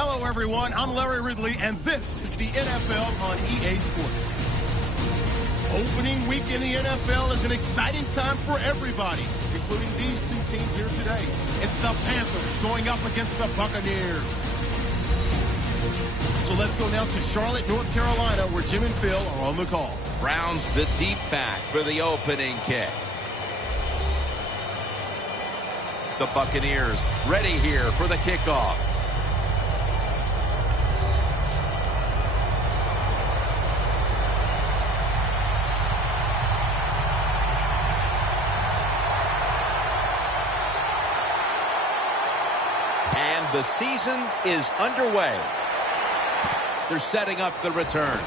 Hello, everyone. I'm Larry Ridley, and this is the NFL on EA Sports. Opening week in the NFL is an exciting time for everybody, including these two teams here today. It's the Panthers going up against the Buccaneers. So let's go now to Charlotte, North Carolina, where Jim and Phil are on the call. Browns the deep back for the opening kick. The Buccaneers ready here for the kickoff. And the season is underway. They're setting up the return.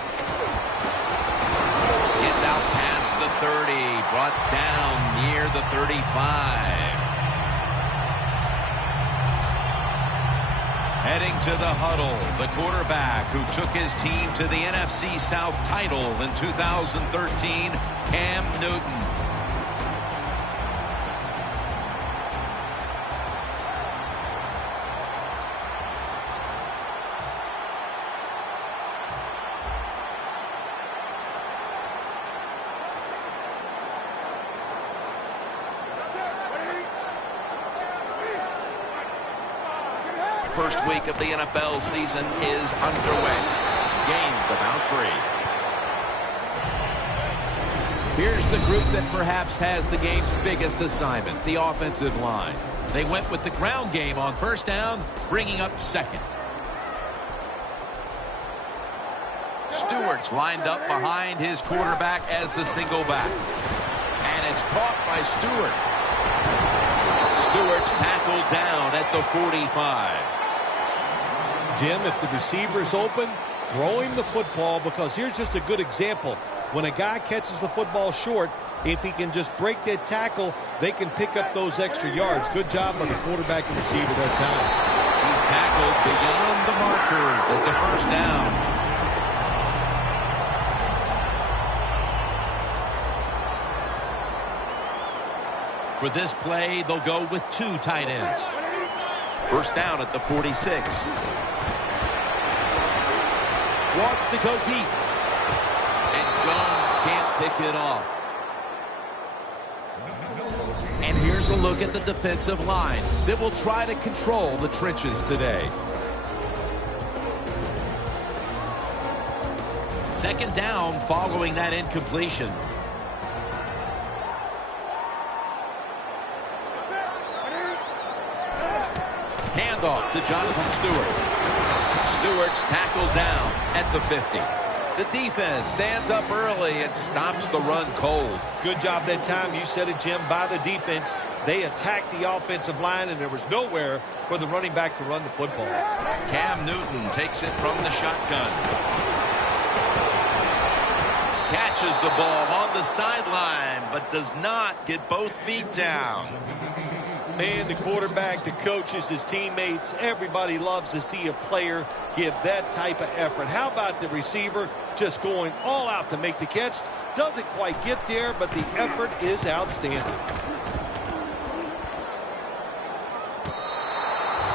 It's out past the 30, brought down near the 35. Heading to the huddle, the quarterback who took his team to the NFC South title in 2013, Cam Newton. First week of the NFL season is underway. Games about 3. Here's the group that perhaps has the game's biggest assignment, the offensive line. They went with the ground game on first down, bringing up second. Stewart's lined up behind his quarterback as the single back. And it's caught by Stewart. Stewart's tackled down at the 45. Jim, if the receiver's open, throw him the football, because here's just a good example. When a guy catches the football short, if he can just break that tackle, they can pick up those extra yards. Good job by the quarterback and receiver that time. He's tackled beyond the markers. It's a first down. For this play, they'll go with 2 tight ends. First down at the 46. Wants to go deep. And Jones can't pick it off. And here's a look at the defensive line that will try to control the trenches today. Second down following that incompletion. Handoff to Jonathan Stewart. Stewart's tackled down at the 50. The defense stands up early and stops the run cold. Good job that time. You said it, Jim, by the defense. They attacked the offensive line, and there was nowhere for the running back to run the football. Cam Newton takes it from the shotgun. Catches the ball on the sideline, but does not get both feet down. Man, the quarterback, the coaches, his teammates, everybody loves to see a player give that type of effort. How about the receiver just going all out to make the catch? Doesn't quite get there, but the effort is outstanding.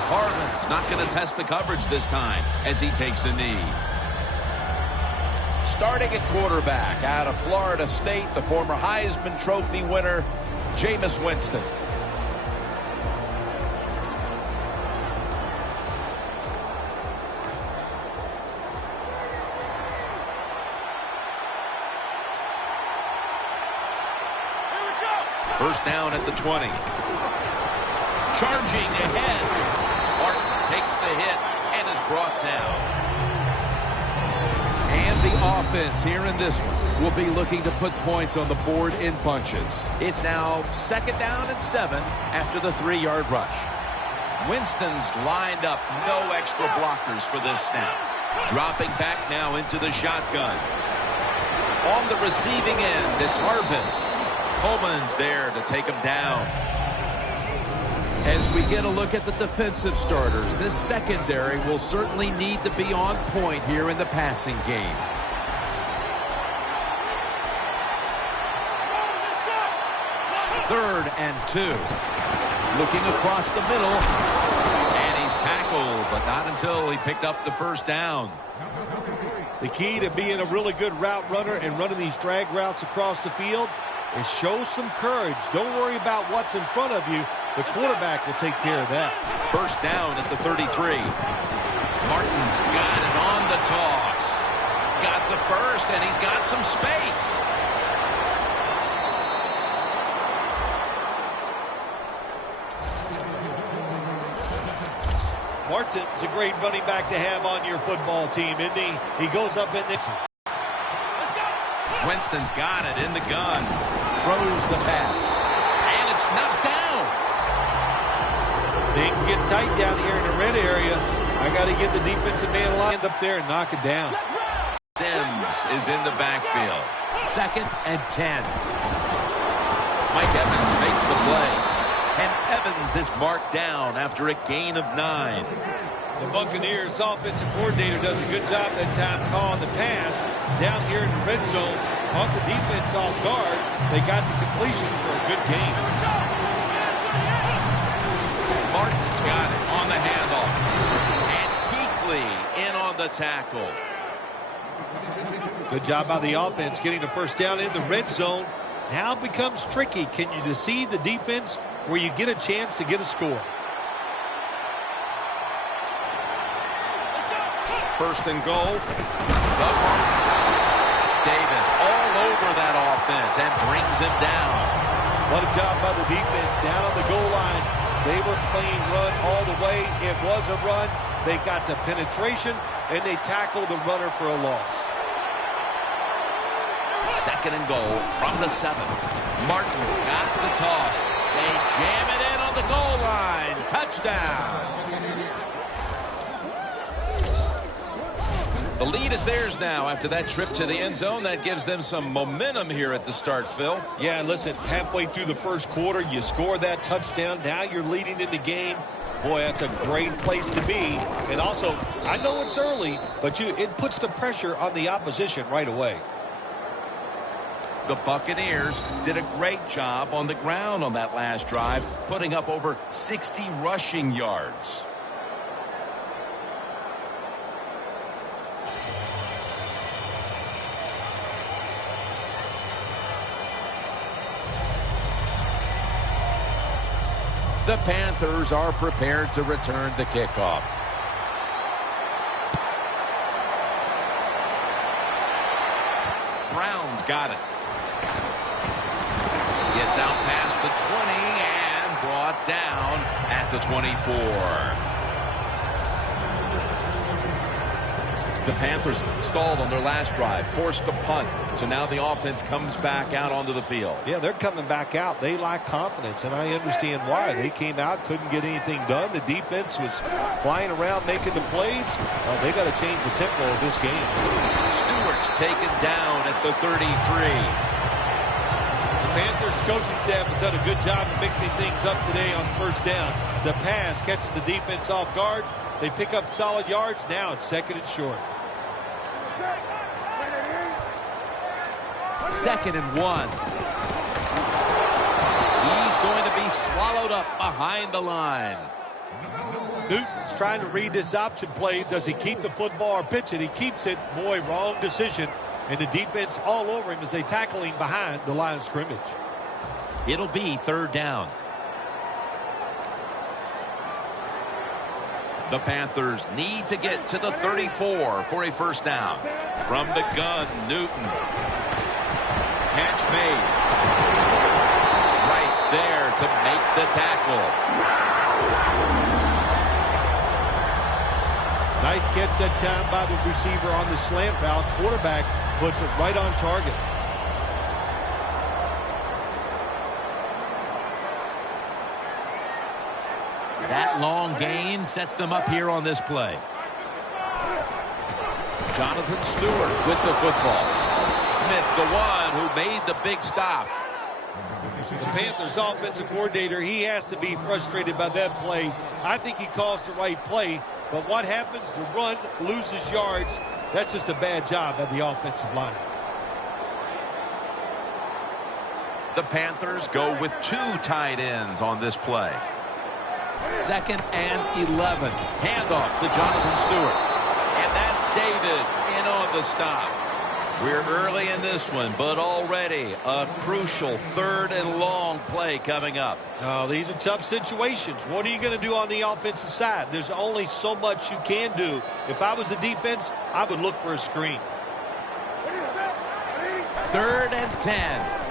Harvin's not going to test the coverage this time as he takes a knee. Starting at quarterback out of Florida State, the former Heisman Trophy winner, Jameis Winston. First down at the 20. Charging ahead. Martin takes the hit and is brought down. And the offense here in this one will be looking to put points on the board in bunches. It's now second down and 7 after the 3-yard rush. Winston's lined up, no extra blockers for this snap. Dropping back now into the shotgun. On the receiving end, it's Harvin. Coleman's there to take him down. As we get a look at the defensive starters, this secondary will certainly need to be on point here in the passing game. Third and 2. Looking across the middle. And he's tackled tackle, but not until he picked up the first down. The key to being a really good route runner and running these drag routes across the field is show some courage. Don't worry about what's in front of you. The quarterback will take care of that. First down at the 33. Martin's got it on the toss. Got the first, and he's got some space. Martin's a great running back to have on your football team, isn't he? He goes up in the... Winston's got it in the gun. Throws the pass. And it's knocked down. Things get tight down here in the red area. I got to get the defensive man lined up there and knock it down. Sims is in the backfield. 2nd and 10. Mike Evans makes the play. And Evans is marked down after a gain of 9. The Buccaneers offensive coordinator does a good job that time calling the pass down here in the red zone. Caught the defense off guard. They got the completion for a good game. Martin's got it on the handoff. And Kuechly in on the tackle. Good job by the offense getting the first down in the red zone. Now it becomes tricky. Can you deceive the defense where you get a chance to get a score? First and goal. Davis all over that offense and brings him down. What a job by the defense down on the goal line. They were playing run all the way. It was a run. They got the penetration, and they tackled the runner for a loss. 2nd and goal from the 7. Martin's got the toss. They jam it in on the goal line. Touchdown. The lead is theirs now after that trip to the end zone. That gives them some momentum here at the start, Phil. Yeah, listen, halfway through the first quarter, you score that touchdown. Now you're leading in the game. Boy, that's a great place to be. And also, I know it's early, but it puts the pressure on the opposition right away. The Buccaneers did a great job on the ground on that last drive, putting up over 60 rushing yards. The Panthers are prepared to return the kickoff. Brown's got it. Gets out past the 20 and brought down at the 24. The Panthers stalled on their last drive, forced to punt. So now the offense comes back out onto the field. Yeah, they're coming back out. They lack confidence, and I understand why. They came out, couldn't get anything done. The defense was flying around making the plays. They got to change the tempo of this game. Stewart's taken down at the 33. The Panthers coaching staff has done a good job of mixing things up today on first down. The pass catches the defense off guard. They pick up solid yards. Now it's 2nd and short. 2nd and 1. He's going to be swallowed up behind the line. Newton's trying to read this option play. Does he keep the football or pitch it? He keeps it. Boy, wrong decision. And the defense all over him as they tackle him behind the line of scrimmage. It'll be 3rd down. The Panthers need to get to the 34 for a first down. From the gun, Newton. Catch made. Right there to make the tackle. Nice catch that time by the receiver on the slant route. Quarterback puts it right on target. That long gain sets them up here on this play. Jonathan Stewart with the football. Smith's the one who made the big stop. The Panthers offensive coordinator, he has to be frustrated by that play. I think he calls the right play, but what happens? The run loses yards. That's just a bad job by the offensive line. The Panthers go with 2 tight ends on this play. 2nd and 11. Handoff to Jonathan Stewart. And that's David in on the stop. We're early in this one, but already a crucial 3rd and long play coming up. Oh, these are tough situations. What are you going to do on the offensive side? There's only so much you can do. If I was the defense, I would look for a screen. 3rd and 10.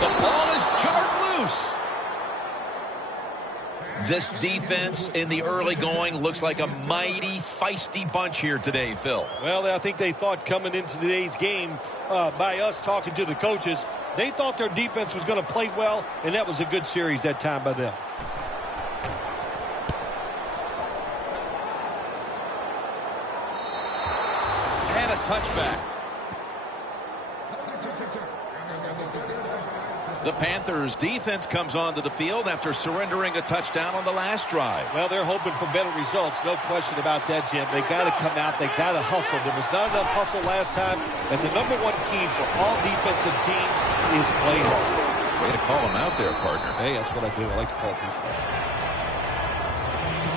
The ball is jarred loose. This defense in the early going looks like a mighty feisty bunch here today, Phil. Well, I think they thought coming into today's game, by us talking to the coaches, they thought their defense was going to play well, and that was a good series that time by them. And a touchback. The Panthers defense comes onto the field after surrendering a touchdown on the last drive. Well, they're hoping for better results. No question about that, Jim. They got to come out. They got to hustle. There was not enough hustle last time. And the #1 key for all defensive teams is play hard. Way to call them out there, partner. Hey, that's what I do. I like to call people.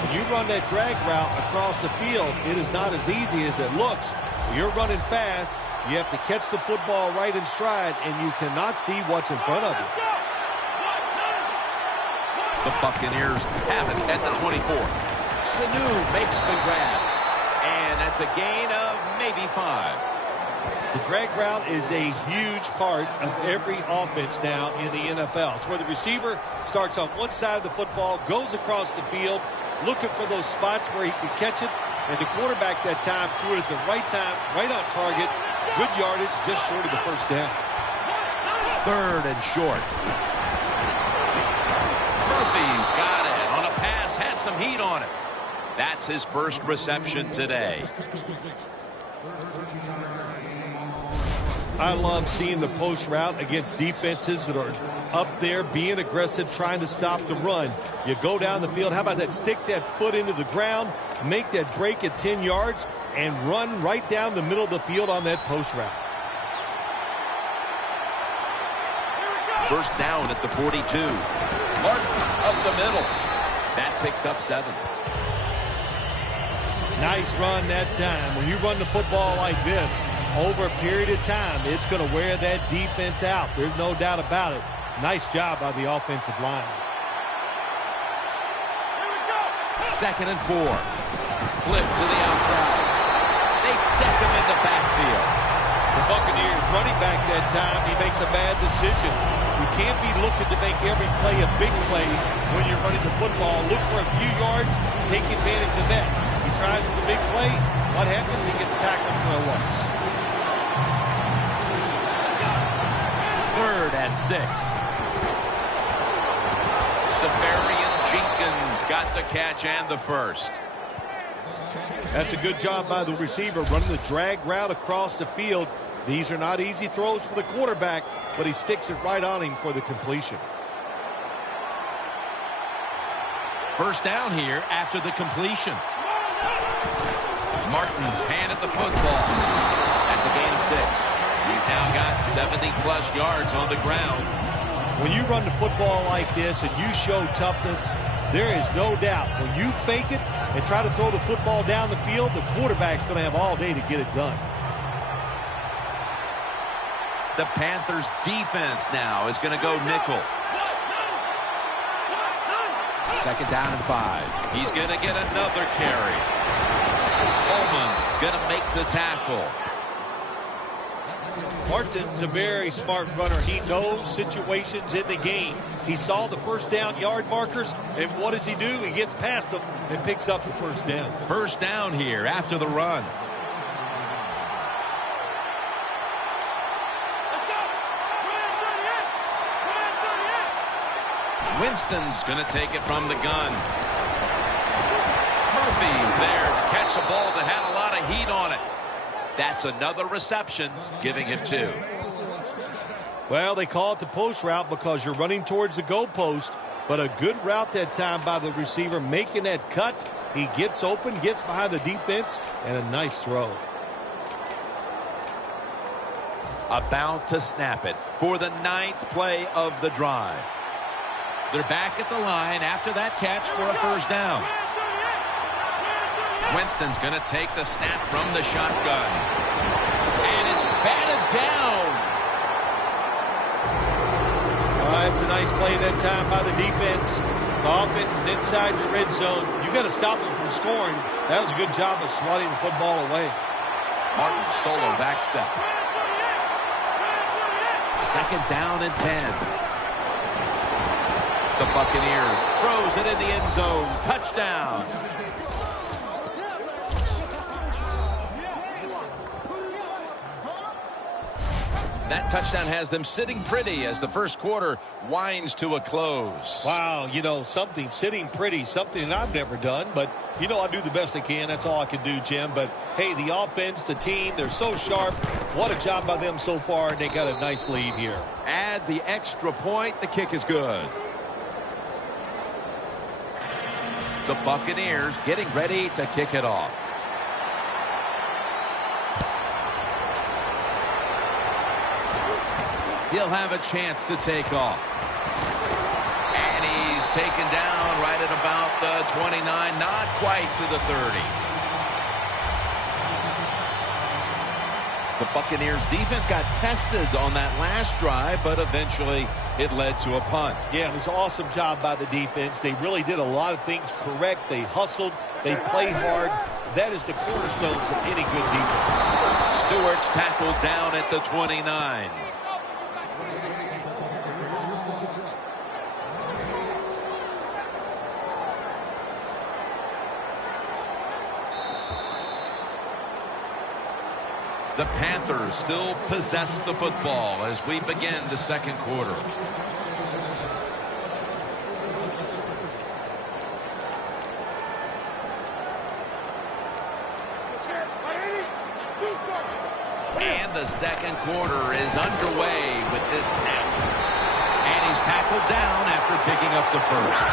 When you run that drag route across the field, it is not as easy as it looks. When you're running fast, you have to catch the football right in stride, and you cannot see what's in front of you. The Buccaneers have it at the 24. Sanu makes the grab. And that's a gain of maybe 5. The drag route is a huge part of every offense now in the NFL. It's where the receiver starts on one side of the football, goes across the field, looking for those spots where he can catch it, and the quarterback that time threw it at the right time, right on target. Good yardage, just short of the first down. 3rd and short. Murphy's got it on a pass, had some heat on it. That's his first reception today. I love seeing the post route against defenses that are up there being aggressive, trying to stop the run. You go down the field. How about that? Stick that foot into the ground, make that break at 10 yards, and run right down the middle of the field on that post route. First down at the 42. Martin up the middle. That picks up 7. Nice run that time. When you run the football like this, over a period of time, it's going to wear that defense out. There's no doubt about it. Nice job by the offensive line. 2nd and 4. Flip to the outside. They deck him in the backfield. The Buccaneers running back that time, he makes a bad decision. You can't be looking to make every play a big play when you're running the football. Look for a few yards, take advantage of that. He tries for the big play. What happens? He gets tackled for a loss. 3rd and 6. Safarian Jenkins got the catch and the first. That's a good job by the receiver running the drag route across the field. These are not easy throws for the quarterback, but he sticks it right on him for the completion. First down here after the completion. Martin's hand at the football. That's a gain of 6. He's now got 70-plus yards on the ground. When you run the football like this and you show toughness, there is no doubt when you fake it and try to throw the football down the field, the quarterback's going to have all day to get it done. The Panthers defense now is going to go nickel. 2nd down and 5. He's going to get another carry. Coleman's going to make the tackle. Martin's a very smart runner. He knows situations in the game. He saw the first down yard markers, and what does he do? He gets past them and picks up the first down. First down here after the run. Winston's going to take it from the gun. Murphy's there to catch a ball that had a lot of heat on it. That's another reception, giving him 2. Well, they call it the post route because you're running towards the goalpost, but a good route that time by the receiver making that cut. He gets open, gets behind the defense, and a nice throw. About to snap it for the 9th play of the drive. They're back at the line after that catch for a first down. Winston's going to take the snap from the shotgun. And it's batted down. That's a nice play that time by the defense. The offense is inside your red zone. You got to stop them from scoring. That was a good job of swatting the football away. Martin solo back set. Second down and 10. The Buccaneers throws it in the end zone. Touchdown. That touchdown has them sitting pretty as the first quarter winds to a close. Wow, you know, something sitting pretty, something that I've never done. But, you know, I do the best I can. That's all I can do, Jim. But, hey, the offense, the team, they're so sharp. What a job by them so far, and they got a nice lead here. Add the extra point. The kick is good. The Buccaneers getting ready to kick it off. He'll have a chance to take off. And he's taken down right at about the 29, not quite to the 30. The Buccaneers defense got tested on that last drive, but eventually it led to a punt. Yeah, it was an awesome job by the defense. They really did a lot of things correct. They hustled. They played hard. That is the cornerstones of any good defense. Stewart's tackled down at the 29. The Panthers still possess the football as we begin the second quarter. And the second quarter is underway with this snap. And he's tackled down after picking up the first.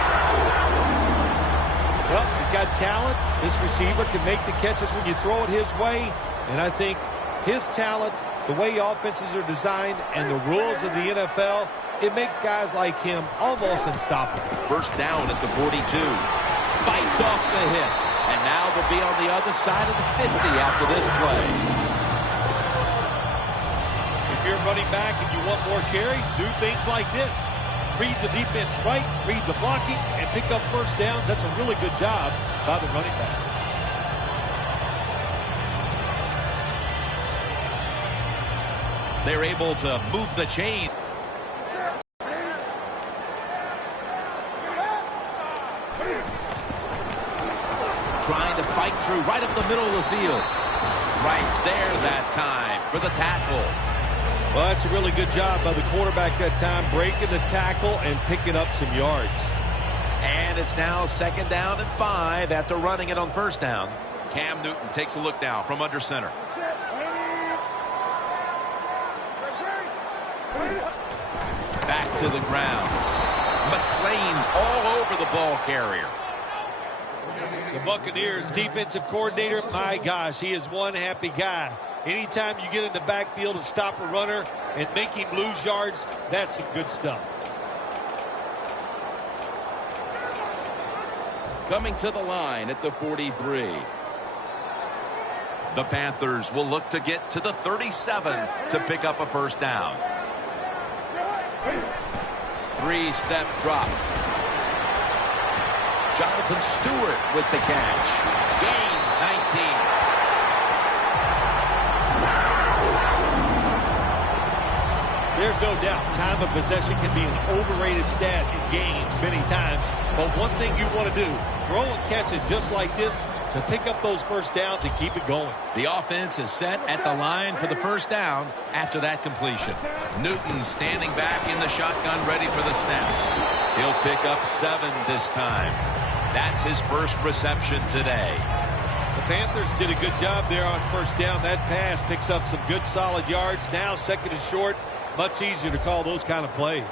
Well, he's got talent. This receiver can make the catches when you throw it his way. And I think his talent, the way offenses are designed, and the rules of the NFL, it makes guys like him almost unstoppable. First down at the 42. Bites off the hit. And now they'll be on the other side of the 50 after this play. If you're running back and you want more carries, do things like this. Read the defense right, read the blocking, and pick up first downs. That's a really good job by the running back. They're able to move the chain. Trying to fight through right up the middle of the field. Right there that time for the tackle. Well, that's a really good job by the quarterback that time, breaking the tackle and picking up some yards. And it's now second down and 5 after running it on first down. Cam Newton takes a look now from under center. Back to the ground. McClain's all over the ball carrier. The Buccaneers defensive coordinator, my gosh, he is one happy guy. Anytime you get in the backfield and stop a runner and make him lose yards, that's some good stuff. Coming to the line at the 43. The Panthers will look to get to the 37 to pick up a first down. Three-step drop. Jonathan Stewart with the catch. Gains 19. There's no doubt time of possession can be an overrated stat in games many times. But one thing you want to do, throw and catch it just like this to pick up those first downs and keep it going. The offense is set at the line for the first down after that completion. Newton standing back in the shotgun ready for the snap. He'll pick up 7 this time. That's his first reception today. The Panthers did a good job there on first down. That pass picks up some good solid yards. Now second and short. Much easier to call those kind of plays.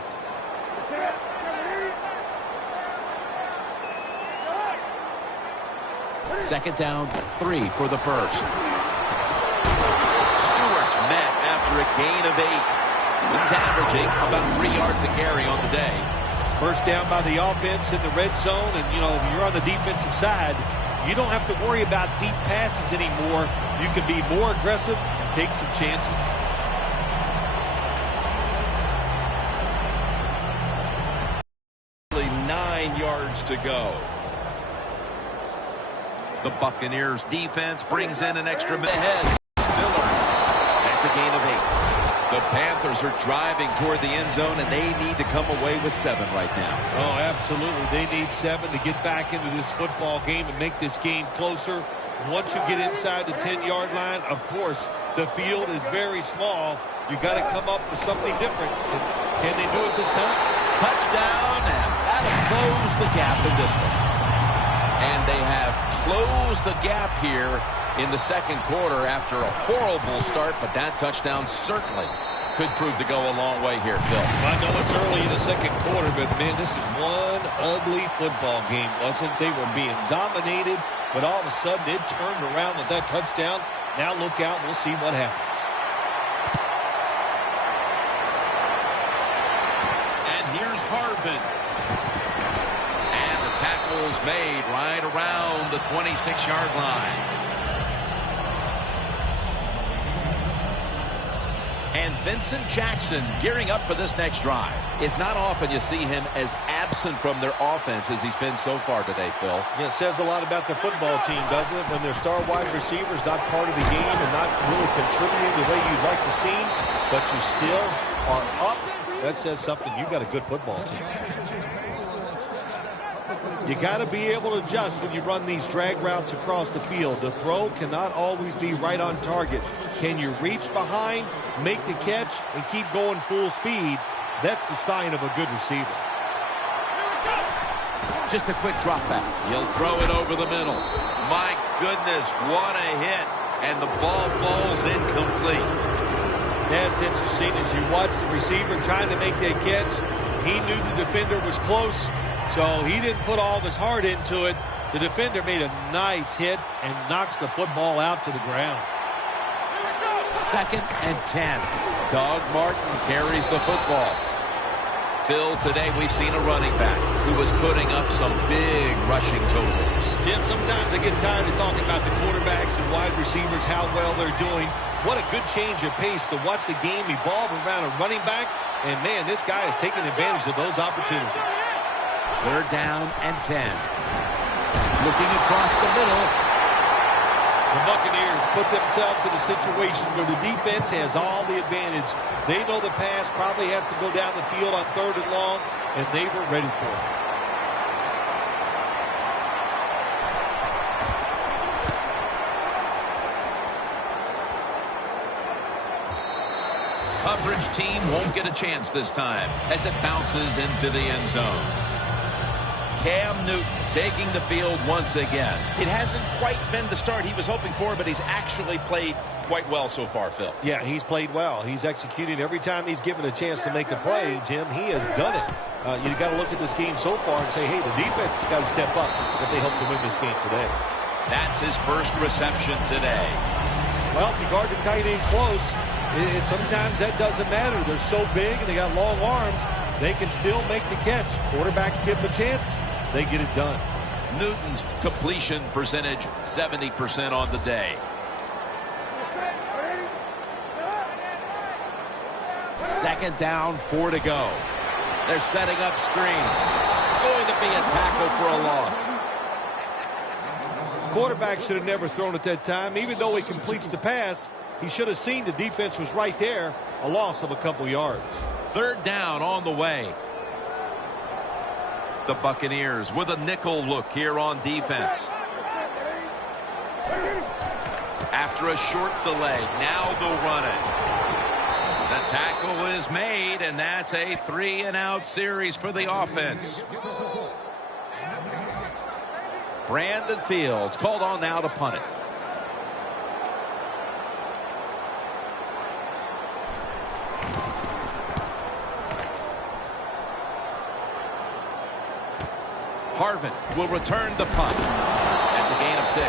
Second down, 3 for the first. Stewart's met after a gain of 8. He's averaging about 3 yards a carry on the day. First down by the offense in the red zone, and, you know, you're on the defensive side. You don't have to worry about deep passes anymore. You can be more aggressive and take some chances. Only 9 yards to go. The Buccaneers defense brings in an extra minute ahead. Spiller. That's a gain of 8. The Panthers are driving toward the end zone, and they need to come away with 7 right now. Oh, absolutely. They need 7 to get back into this football game and make this game closer. Once you get inside the 10-yard line, of course, the field is very small. You got to come up with something different. Can they do it this time? Touchdown, and that'll close the gap in this one. And they have closed the gap here in the second quarter after a horrible start, but that touchdown certainly could prove to go a long way here, Phil. I know it's early in the second quarter, but, man, this is one ugly football game, wasn't it? They were being dominated, but all of a sudden it turned around with that touchdown. Now look out. We'll see what happens. And here's Harvin. And the tackle's made right around the 26-yard line. And Vincent Jackson gearing up for this next drive. It's not often you see him as absent from their offense as he's been so far today, Phil. Yeah, it says a lot about the football team, doesn't it? When their star wide receiver's not part of the game and not really contributing the way you'd like to see, but you still are up. That says something. You've got a good football team. You got to be able to adjust when you run these drag routes across the field. The throw cannot always be right on target. Can you reach behind, make the catch, and keep going full speed? That's the sign of a good receiver. Just a quick drop back. He'll throw it over the middle. My goodness, what a hit. And the ball falls incomplete. That's interesting. As you watch the receiver trying to make that catch, he knew the defender was close, so he didn't put all of his heart into it. The defender made a nice hit and knocks the football out to the ground. 2nd and 10. Doug Martin carries the football. Phil, today we've seen a running back who was putting up some big rushing totals. Jim, sometimes I get tired of talking about the quarterbacks and wide receivers, how well they're doing. What a good change of pace to watch the game evolve around a running back. And, man, this guy is taking advantage of those opportunities. 3rd down and 10. Looking across the middle. The Buccaneers put themselves in a situation where the defense has all the advantage. They know the pass probably has to go down the field on 3rd and long, and they were ready for it. Coverage team won't get a chance this time as it bounces into the end zone. Cam Newton taking the field once again. It hasn't quite been the start he was hoping for, but he's actually played quite well so far, Phil. Yeah, he's played well. He's executed every time he's given a chance to make a play. Jim, he has done it. You got to look at this game so far and say, hey, the defense has got to step up if they hope to win this game today. That's his first reception today. Well, if you guard the tight end close, sometimes that doesn't matter. They're so big and they got long arms, they can still make the catch. Quarterbacks give them a chance. They get it done. Newton's completion percentage, 70% on the day. 2nd down, 4 to go. They're setting up screen. Going to be a tackle for a loss. Quarterback should have never thrown at that time. Even though he completes the pass, he should have seen the defense was right there. A loss of a couple yards. 3rd down on the way. The Buccaneers with a nickel look here on defense. After a short delay, now they'll run it. The tackle is made, and that's a 3-and-out series for the offense. Brandon Fields called on now to punt it. Harvin will return the punt. That's a gain of 6.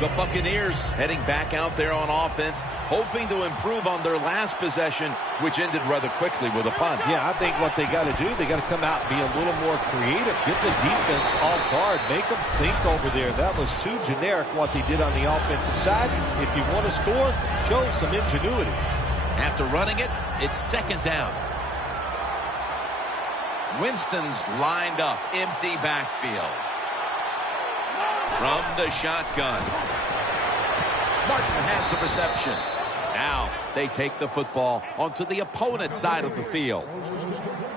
The Buccaneers heading back out there on offense, hoping to improve on their last possession, which ended rather quickly with a punt. Yeah, I think what they got to do, they got to come out and be a little more creative. Get the defense off guard. Make them think over there. That was too generic what they did on the offensive side. If you want to score, show some ingenuity. After running it, it's second down. Winston's lined up, empty backfield. From the shotgun. Martin has the reception. Now they take the football onto the opponent's side of the field.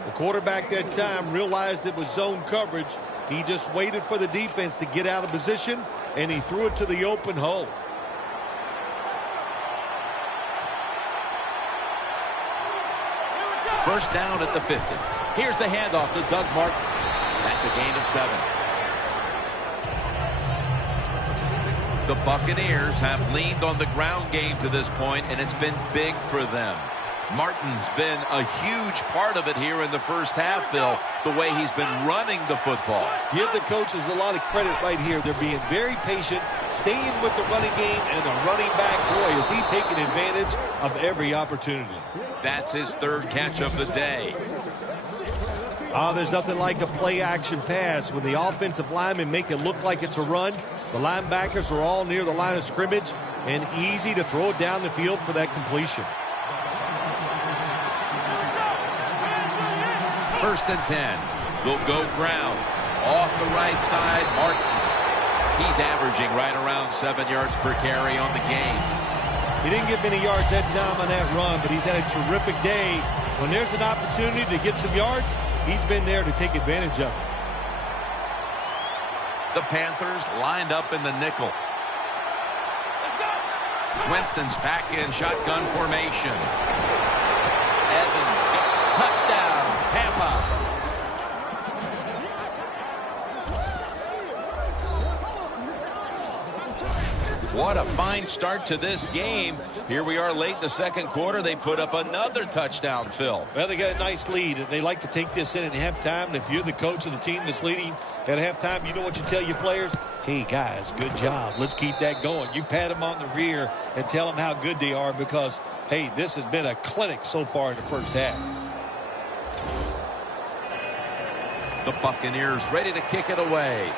The quarterback that time realized it was zone coverage. He just waited for the defense to get out of position, and he threw it to the open hole. First down at the 50. Here's the handoff to Doug Martin. That's a gain of 7. The Buccaneers have leaned on the ground game to this point, and it's been big for them. Martin's been a huge part of it here in the first half, Phil, the way he's been running the football. Give the coaches a lot of credit right here. They're being very patient, staying with the running game, and the running back, boy, is he taking advantage of every opportunity. That's his third catch of the day. There's nothing like a play-action pass. When the offensive linemen make it look like it's a run, the linebackers are all near the line of scrimmage, and easy to throw it down the field for that completion. First and 10. They'll go ground. Off the right side, Martin. He's averaging right around 7 yards per carry on the game. He didn't get many yards that time on that run, but he's had a terrific day. When there's an opportunity to get some yards, he's been there to take advantage of it. The Panthers lined up in the nickel. Winston's back in shotgun formation. Evans, touchdown, Tampa. What a fine start to this game. Here we are late in the second quarter. They put up another touchdown, Phil. Well, they got a nice lead. They like to take this in at halftime. And if you're the coach of the team that's leading at halftime, you know what you tell your players? Hey, guys, good job. Let's keep that going. You pat them on the rear and tell them how good they are because, hey, this has been a clinic so far in the first half. The Buccaneers ready to kick it away.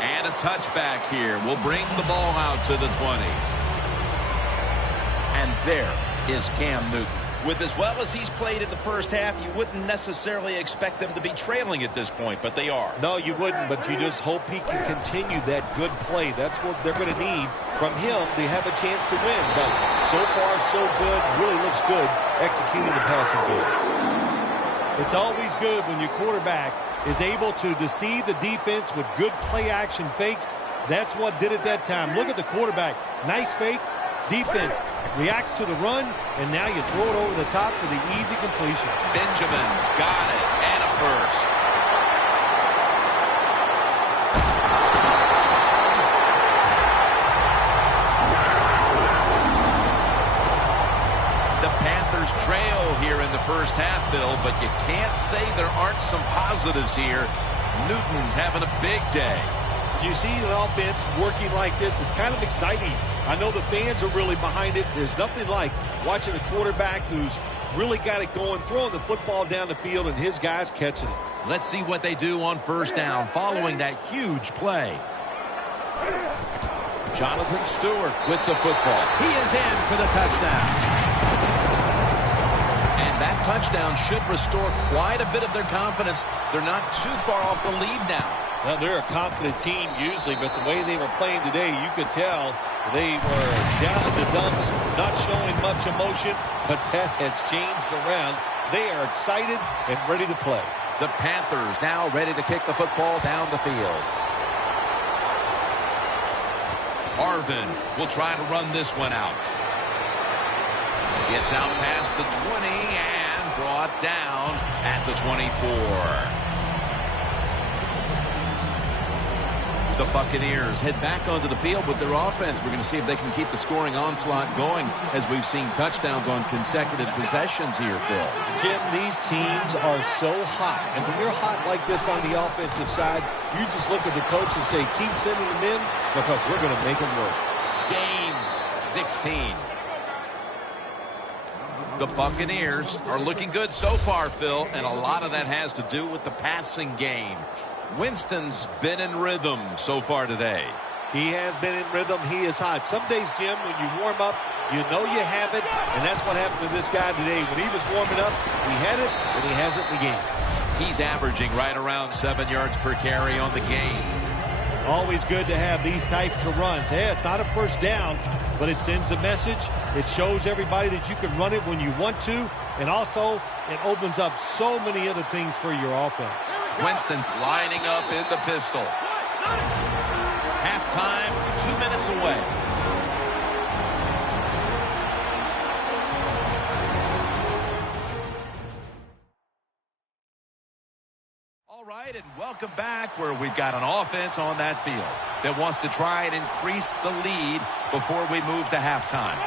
And a touchback here will bring the ball out to the 20. And there is Cam Newton. With as well as he's played in the first half, you wouldn't necessarily expect them to be trailing at this point, but they are. No, you wouldn't, but you just hope he can continue that good play. That's what they're going to need from him to have a chance to win. But so far, so good. Really looks good executing the passing game. It's always good when your quarterback is able to deceive the defense with good play-action fakes. That's what did it that time. Look at the quarterback. Nice fake. Defense reacts to the run, and now you throw it over the top for the easy completion. Benjamin's got it, and a first. The Panthers trail here in the first half, Bill, but you can't say there aren't some positives here. Newton's having a big day. You see an offense working like this. It's kind of exciting. I know the fans are really behind it. There's nothing like watching a quarterback who's really got it going, throwing the football down the field, and his guys catching it. Let's see what they do on first down following that huge play. Jonathan Stewart with the football. He is in for the touchdown. And that touchdown should restore quite a bit of their confidence. They're not too far off the lead now. Well, they're a confident team usually, but the way they were playing today, you could tell they were down in the dumps, not showing much emotion, but that has changed around. They are excited and ready to play. The Panthers now ready to kick the football down the field. Arvin will try to run this one out. Gets out past the 20 and brought down at the 24. The Buccaneers head back onto the field with their offense. We're going to see if they can keep the scoring onslaught going as we've seen touchdowns on consecutive possessions here, Phil. Jim, these teams are so hot. And when you're hot like this on the offensive side, you just look at the coach and say, keep sending them in because we're going to make them work. Games 16. The Buccaneers are looking good so far, Phil, and a lot of that has to do with the passing game. Winston's been in rhythm so far today. He has been in rhythm. He is hot. Some days, Jim, when you warm up, you know you have it, and that's what happened to this guy today. When he was warming up, he had it, and he has it in the game. He's averaging right around 7 yards per carry on the game. Always good to have these types of runs. Hey, it's not a first down, but it sends a message. It shows everybody that you can run it when you want to, and also it opens up so many other things for your offense. Winston's lining up in the pistol. Halftime, 2 minutes away. All right, and welcome back where we've got an offense on that field that wants to try and increase the lead before we move to halftime.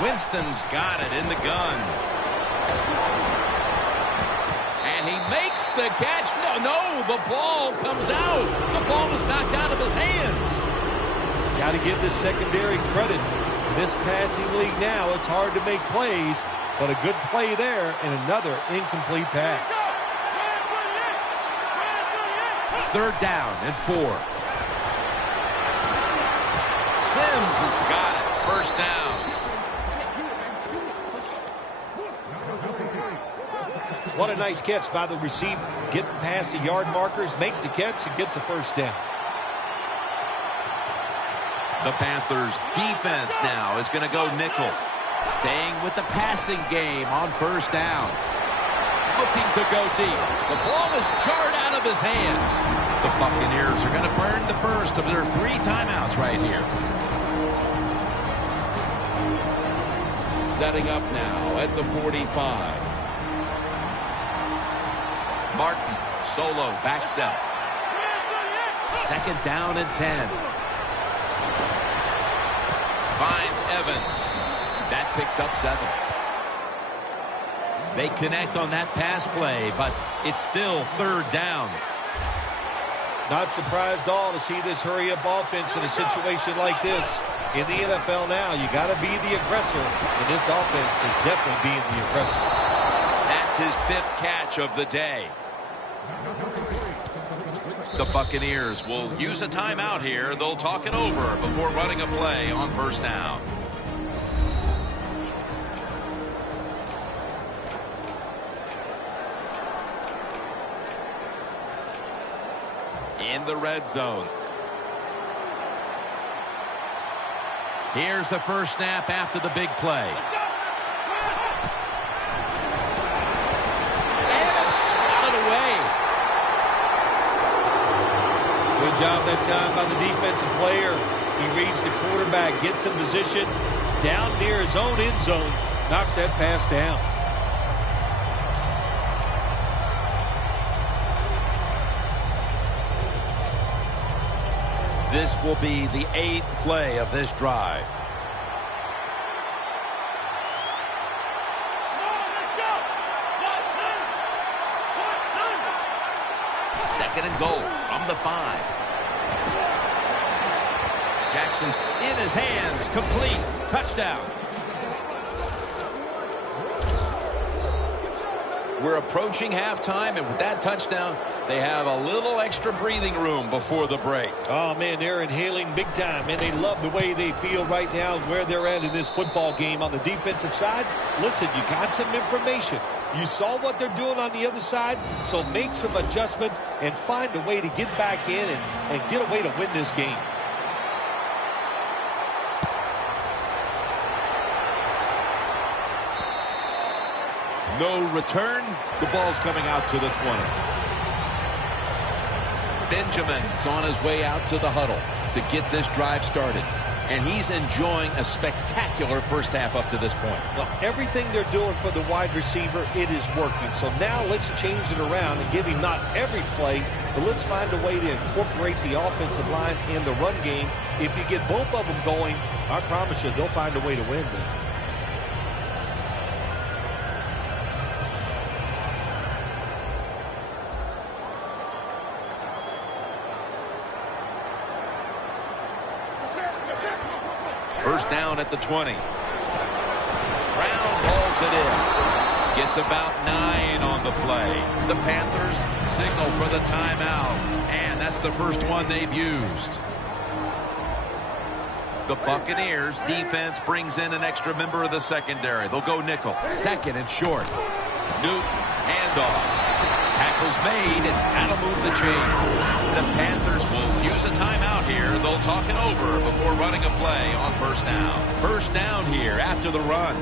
Winston's got it in the gun. And he makes the catch. No, the ball comes out. The ball is knocked out of his hands. Got to give this secondary credit. This passing league now, it's hard to make plays, but a good play there and another incomplete pass. 3rd down and 4. Sims has got it. 1st down. What a nice catch by the receiver. Getting past the yard markers, makes the catch, and gets a 1st down. The Panthers defense now is going to go nickel. Staying with the passing game on 1st down. Looking to go deep. The ball is jarred out of his hands. The Buccaneers are going to burn the first of their 3 timeouts right here. Setting up now at the 45. Martin, solo, back set. 2nd down and 10. Finds Evans. That picks up 7. They connect on that pass play, but it's still 3rd down. Not surprised at all to see this hurry-up offense in a situation like this. In the NFL now, you got to be the aggressor, and this offense is definitely being the aggressor. That's his 5th catch of the day. The Buccaneers will use a timeout here. They'll talk it over before running a play on 1st down. In the red zone. Here's the first snap after the big play. And it's swatted away. Good job that time by the defensive player. He reads the quarterback, gets in position down near his own end zone, knocks that pass down. This will be the 8th play of this drive. Second and goal from the 5. Jackson's in his hands, complete, touchdown. We're approaching halftime, and with that touchdown, they have a little extra breathing room before the break. Oh, man, they're inhaling big time, and they love the way they feel right now where they're at in this football game. On the defensive side, listen, you got some information. You saw what they're doing on the other side, so make some adjustments and find a way to get back in and get a way to win this game. No return. The ball's coming out to the 20. Benjamin's on his way out to the huddle to get this drive started. And he's enjoying a spectacular first half up to this point. Well, everything they're doing for the wide receiver, it is working. So now let's change it around and give him not every play, but let's find a way to incorporate the offensive line and the run game. If you get both of them going, I promise you they'll find a way to win then. First down at the 20. Brown hauls it in. Gets about 9 on the play. The Panthers signal for the timeout. And that's the first one they've used. The Buccaneers defense brings in an extra member of the secondary. They'll go nickel. Second and short. Newton, handoff. Tackle's made, and that'll move the chains. The Panthers will use a timeout here. They'll talk it over before running a play on first down. First down here after the run.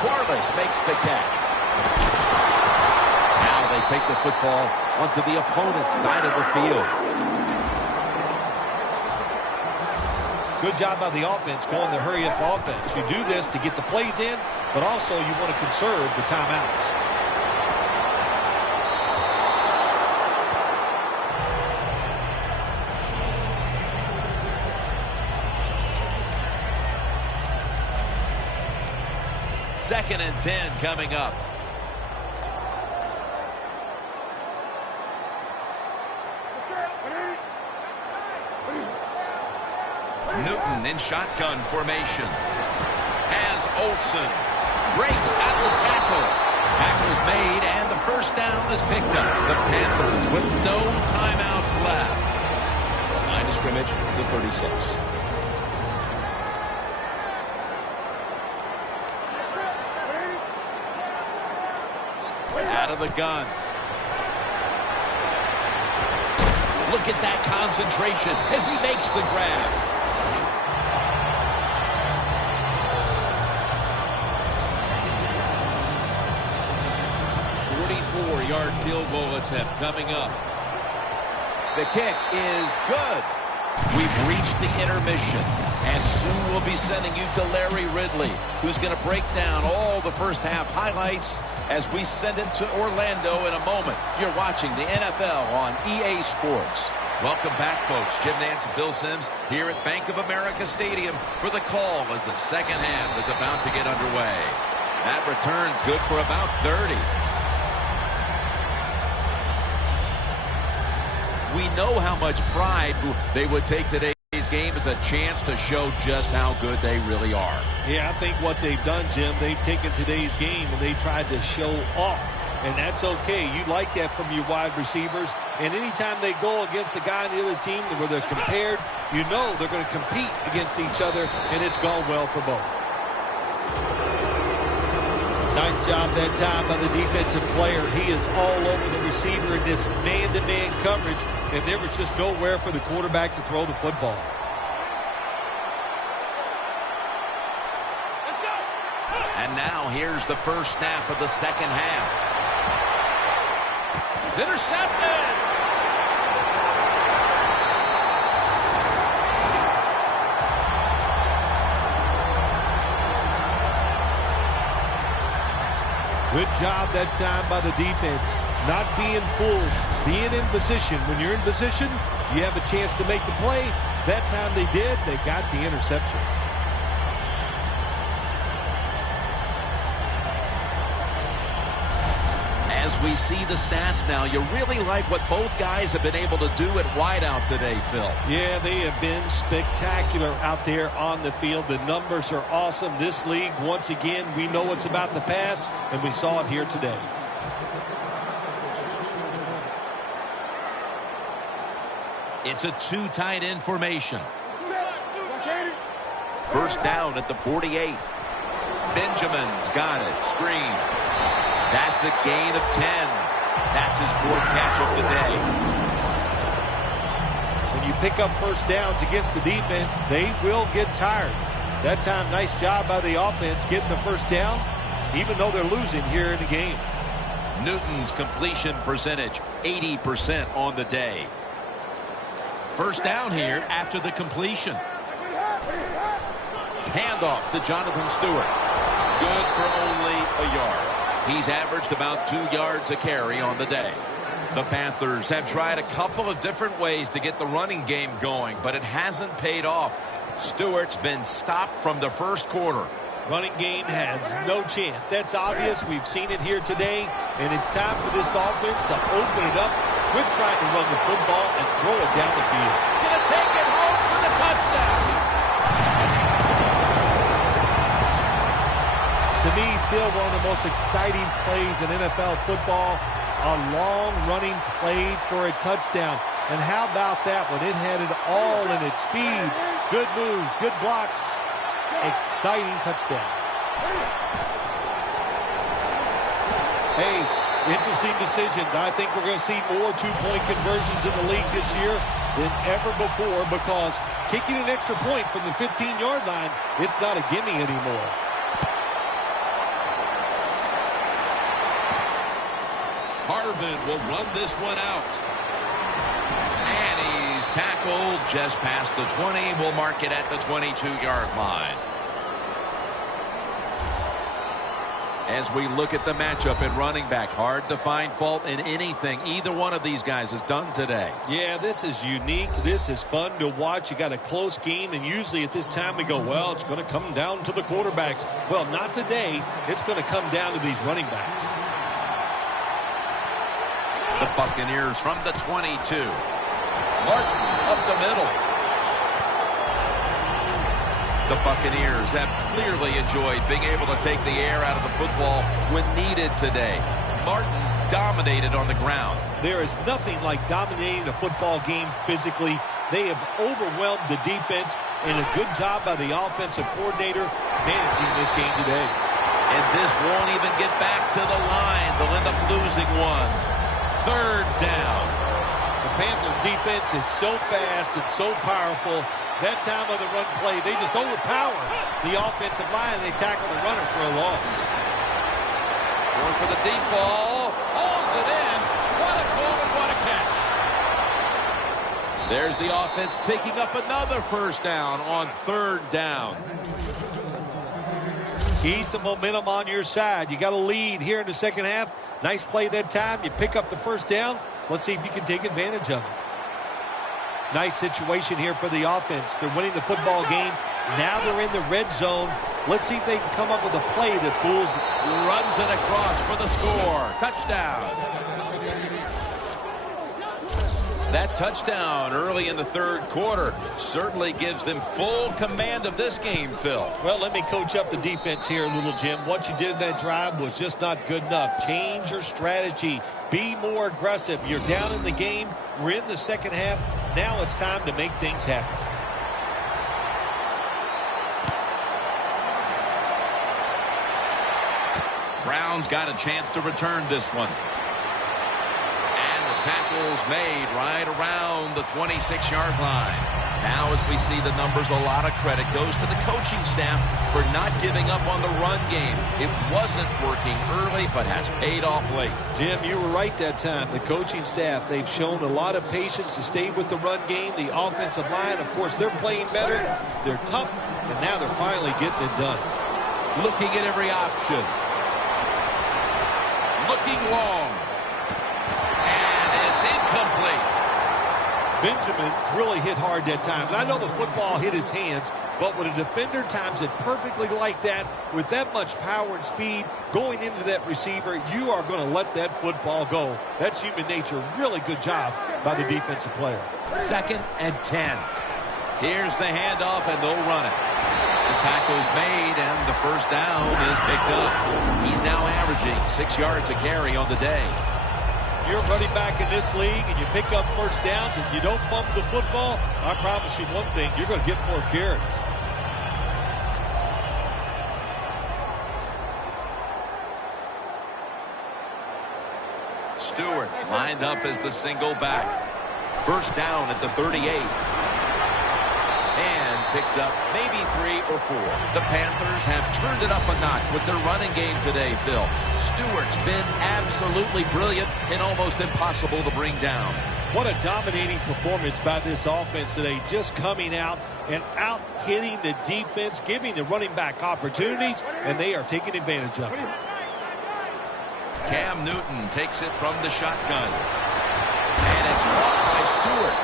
Quarles makes the catch. Now they take the football onto the opponent's side of the field. Good job by the offense going the hurry-up offense. You do this to get the plays in, but also you want to conserve the timeouts. Second and 10 coming up. Newton in shotgun formation. Has Olsen. Breaks out of the tackle. Tackle's made, and the first down is picked up. The Panthers with no timeouts left. Line of scrimmage, the 36. Out of the gun. Look at that concentration as he makes the grab. 44-yard field goal attempt coming up. The kick is good. We've reached the intermission, and soon we'll be sending you to Larry Ridley, who's going to break down all the first half highlights as we send it to Orlando in a moment. You're watching the NFL on EA Sports. Welcome back, folks. Jim Nantz and Bill Sims here at Bank of America Stadium for the call as the second half is about to get underway. That return's good for about 30. We know how much pride they would take today's game as a chance to show just how good they really are. Yeah, I think what they've done, Jim, they've taken today's game and they tried to show off. And that's okay. You like that from your wide receivers. And anytime they go against a guy on the other team where they're compared, you know they're going to compete against each other, and it's gone well for both. Nice job that time by the defensive player. He is all over the receiver in this man-to-man coverage, and there was just nowhere for the quarterback to throw the football. And now here's the first snap of the second half. It's intercepted. Good job that time by the defense. Not being fooled, being in position. When you're in position, you have a chance to make the play. That time they did. They got the interception. As we see the stats now, you really like what both guys have been able to do at wideout today, Phil. Yeah, they have been spectacular out there on the field. The numbers are awesome. This league, once again, we know it's about the pass, and we saw it here today. It's a two tight end formation. First down at the 48. Benjamin's got it. Screen. That's a gain of 10. That's his fourth catch of the day. When you pick up first downs against the defense, they will get tired. That time, nice job by the offense getting the first down, even though they're losing here in the game. Newton's completion percentage, 80% on the day. First down here after the completion. Handoff to Jonathan Stewart. Good for only a yard. He's averaged about 2 yards a carry on the day. The Panthers have tried a couple of different ways to get the running game going, but it hasn't paid off. Stewart's been stopped from the first quarter. Running game has no chance. That's obvious. We've seen it here today, and it's time for this offense to open it up. Quit trying to run the football and throw it down the field. Gonna take it home for the touchdown. To me, still one of the most exciting plays in NFL football. A long running play for a touchdown. And how about that when it had it all in its speed? Good moves, good blocks. Exciting touchdown. Hey, interesting decision. I think we're going to see more two-point conversions in the league this year than ever before, because kicking an extra point from the 15-yard line, it's not a gimme anymore. Harvin will run this one out. And he's tackled just past the 20. We'll mark it at the 22-yard line. As we look at the matchup at running back, hard to find fault in anything either one of these guys has done today. Yeah, this is unique. This is fun to watch. You got a close game, and usually at this time we go, well, it's going to come down to the quarterbacks. Well, not today. It's going to come down to these running backs. The Buccaneers from the 22. Martin up the middle. The Buccaneers have clearly enjoyed being able to take the air out of the football when needed today. Martin's dominated on the ground. There is nothing like dominating a football game physically. They have overwhelmed the defense, and a good job by the offensive coordinator managing this game today. And this won't even get back to the line. They'll end up losing one. Third down. The Panthers' defense is so fast and so powerful. That time of the run play, they just overpower the offensive line, and they tackle the runner for a loss. Going for the deep ball. Hauls it in. What a goal and what a catch. There's the offense picking up another first down on third down. Keep the momentum on your side. You got a lead here in the second half. Nice play that time. You pick up the first down. Let's see if you can take advantage of it. Nice situation here for the offense. They're winning the football game. Now they're in the red zone. Let's see if they can come up with a play that fools. Runs it across for the score. Touchdown. That touchdown early in the third quarter certainly gives them full command of this game, Phil. Well, let me coach up the defense here, little Jim. What you did in that drive was just not good enough. Change your strategy. Be more aggressive. You're down in the game. We're in the second half. Now it's time to make things happen. Brown's got a chance to return this one. And the tackle's made right around the 26-yard line. Now, as we see the numbers, a lot of credit goes to the coaching staff for not giving up on the run game. It wasn't working early, but has paid off late. Jim, you were right that time. The coaching staff, they've shown a lot of patience to stay with the run game. The offensive line, of course, they're playing better. They're tough, and now they're finally getting it done. Looking at every option. Looking long. And it's incomplete. Benjamin's really hit hard that time. And I know the football hit his hands, but when a defender times it perfectly like that, with that much power and speed going into that receiver, you are going to let that football go. That's human nature. Really good job by the defensive player. 2nd and 10. Here's the handoff, and they'll run it. The tackle's made, and the first down is picked up. He's now averaging 6 yards a carry on the day. You're running back in this league and you pick up first downs and you don't fumble the football, I promise you one thing, you're going to get more carries. Stewart lined up as the single back. First down at the 38. And picks up maybe 3 or 4. The Panthers have turned it up a notch with their running game today, Phil. Stewart's been absolutely brilliant and almost impossible to bring down. What a dominating performance by this offense today. Just coming out and out-hitting the defense, giving the running back opportunities, and they are taking advantage of it. Cam Newton takes it from the shotgun. And it's caught by Stewart.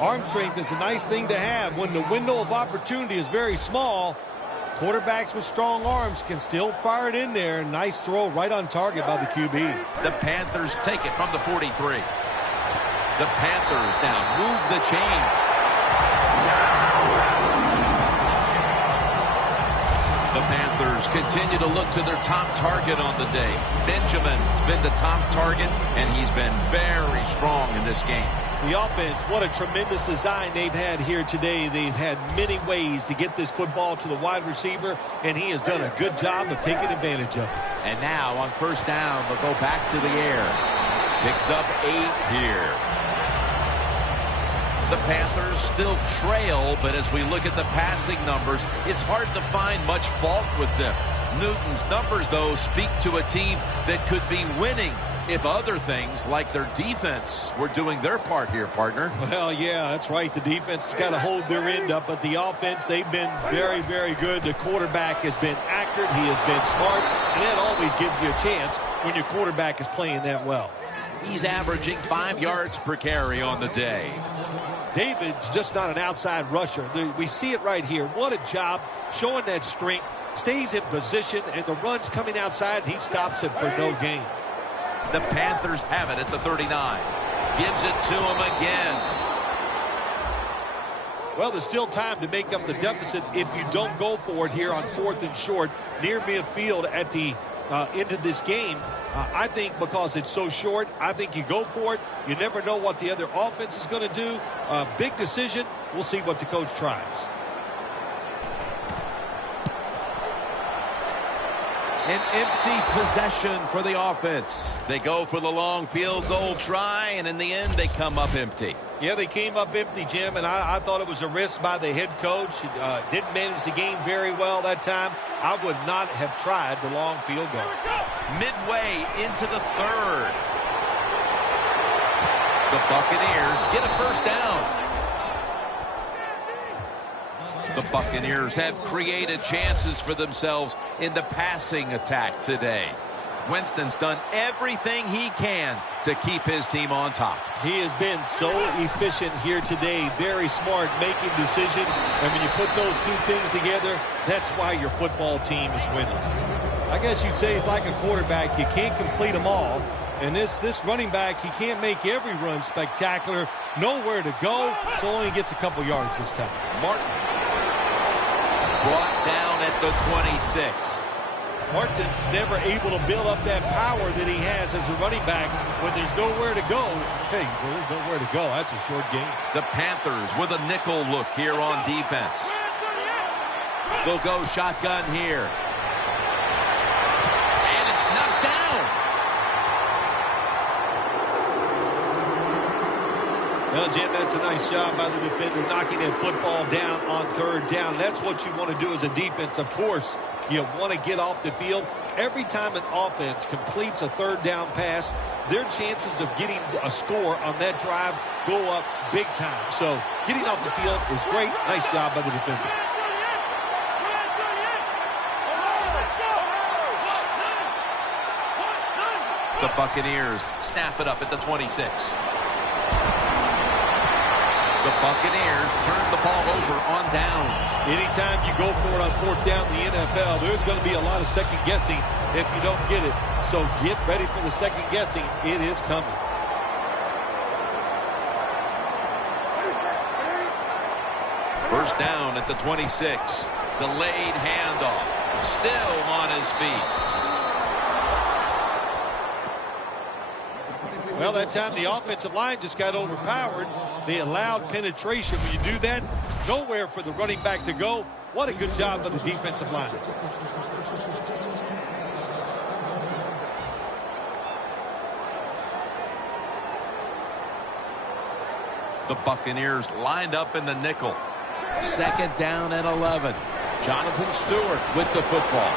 Arm strength is a nice thing to have when the window of opportunity is very small. Quarterbacks with strong arms can still fire it in there. Nice throw right on target by the QB. The Panthers take it from the 43. The Panthers now move the chains. The Panthers continue to look to their top target on the day. Benjamin's been the top target, and he's been very strong in this game. The offense, what a tremendous design they've had here today. They've had many ways to get this football to the wide receiver, and he has done a good job of taking advantage of it. And now on first down, they'll go back to the air. Picks up 8 here. The Panthers still trail, but as we look at the passing numbers, it's hard to find much fault with them. Newton's numbers, though, speak to a team that could be winning if other things like their defense were doing their part here, partner. Well, yeah, that's right. The defense has got to hold their end up, but the offense, they've been very, very good. The quarterback has been accurate. He has been smart, and that always gives you a chance when your quarterback is playing that well. He's averaging 5 yards per carry on the day. David's just not an outside rusher. We see it right here. What a job showing that strength. Stays in position, and the run's coming outside, and he stops it for no gain. The Panthers have it at the 39. Gives it to him again. Well, there's still time to make up the deficit if you don't go for it here on 4th and short near midfield at the end of this game. I think because it's so short, I think you go for it. You never know what the other offense is going to do. Big decision. We'll see what the coach tries. An empty possession for the offense. They go for the long field goal try, and in the end, they come up empty. Yeah, they came up empty, Jim, and I thought it was a risk by the head coach. Didn't manage the game very well that time. I would not have tried the long field goal. Midway into the 3rd. The Buccaneers get a first down. The Buccaneers have created chances for themselves in the passing attack today. Winston's done everything he can to keep his team on top. He has been so efficient here today. Very smart, making decisions. And when you put those two things together, that's why your football team is winning. I guess you'd say he's like a quarterback. You can't complete them all. And this running back, he can't make every run spectacular. Nowhere to go, so only gets a couple yards this time. Martin brought down at the 26. Martin's never able to build up that power that he has as a running back. When there's nowhere to go, hey, there's nowhere to go. That's a short game. The Panthers with a nickel look here on defense. They'll go shotgun here. And it's knocked down. Well, Jim, that's a nice job by the defender knocking that football down on 3rd down. That's what you want to do as a defense. Of course, you want to get off the field. Every time an offense completes a 3rd down pass, their chances of getting a score on that drive go up big time. So getting off the field is great. Nice job by the defender. The Buccaneers snap it up at the 26. The Buccaneers turn the ball over on downs. Anytime you go for it on 4th down in the NFL, there's going to be a lot of second guessing if you don't get it. So get ready for the second guessing. It is coming. First down at the 26. Delayed handoff. Still on his feet. Well, that time the offensive line just got overpowered. They allowed penetration. When you do that, nowhere for the running back to go. What a good job by the defensive line. The Buccaneers lined up in the nickel. Second down at 11. Jonathan Stewart with the football.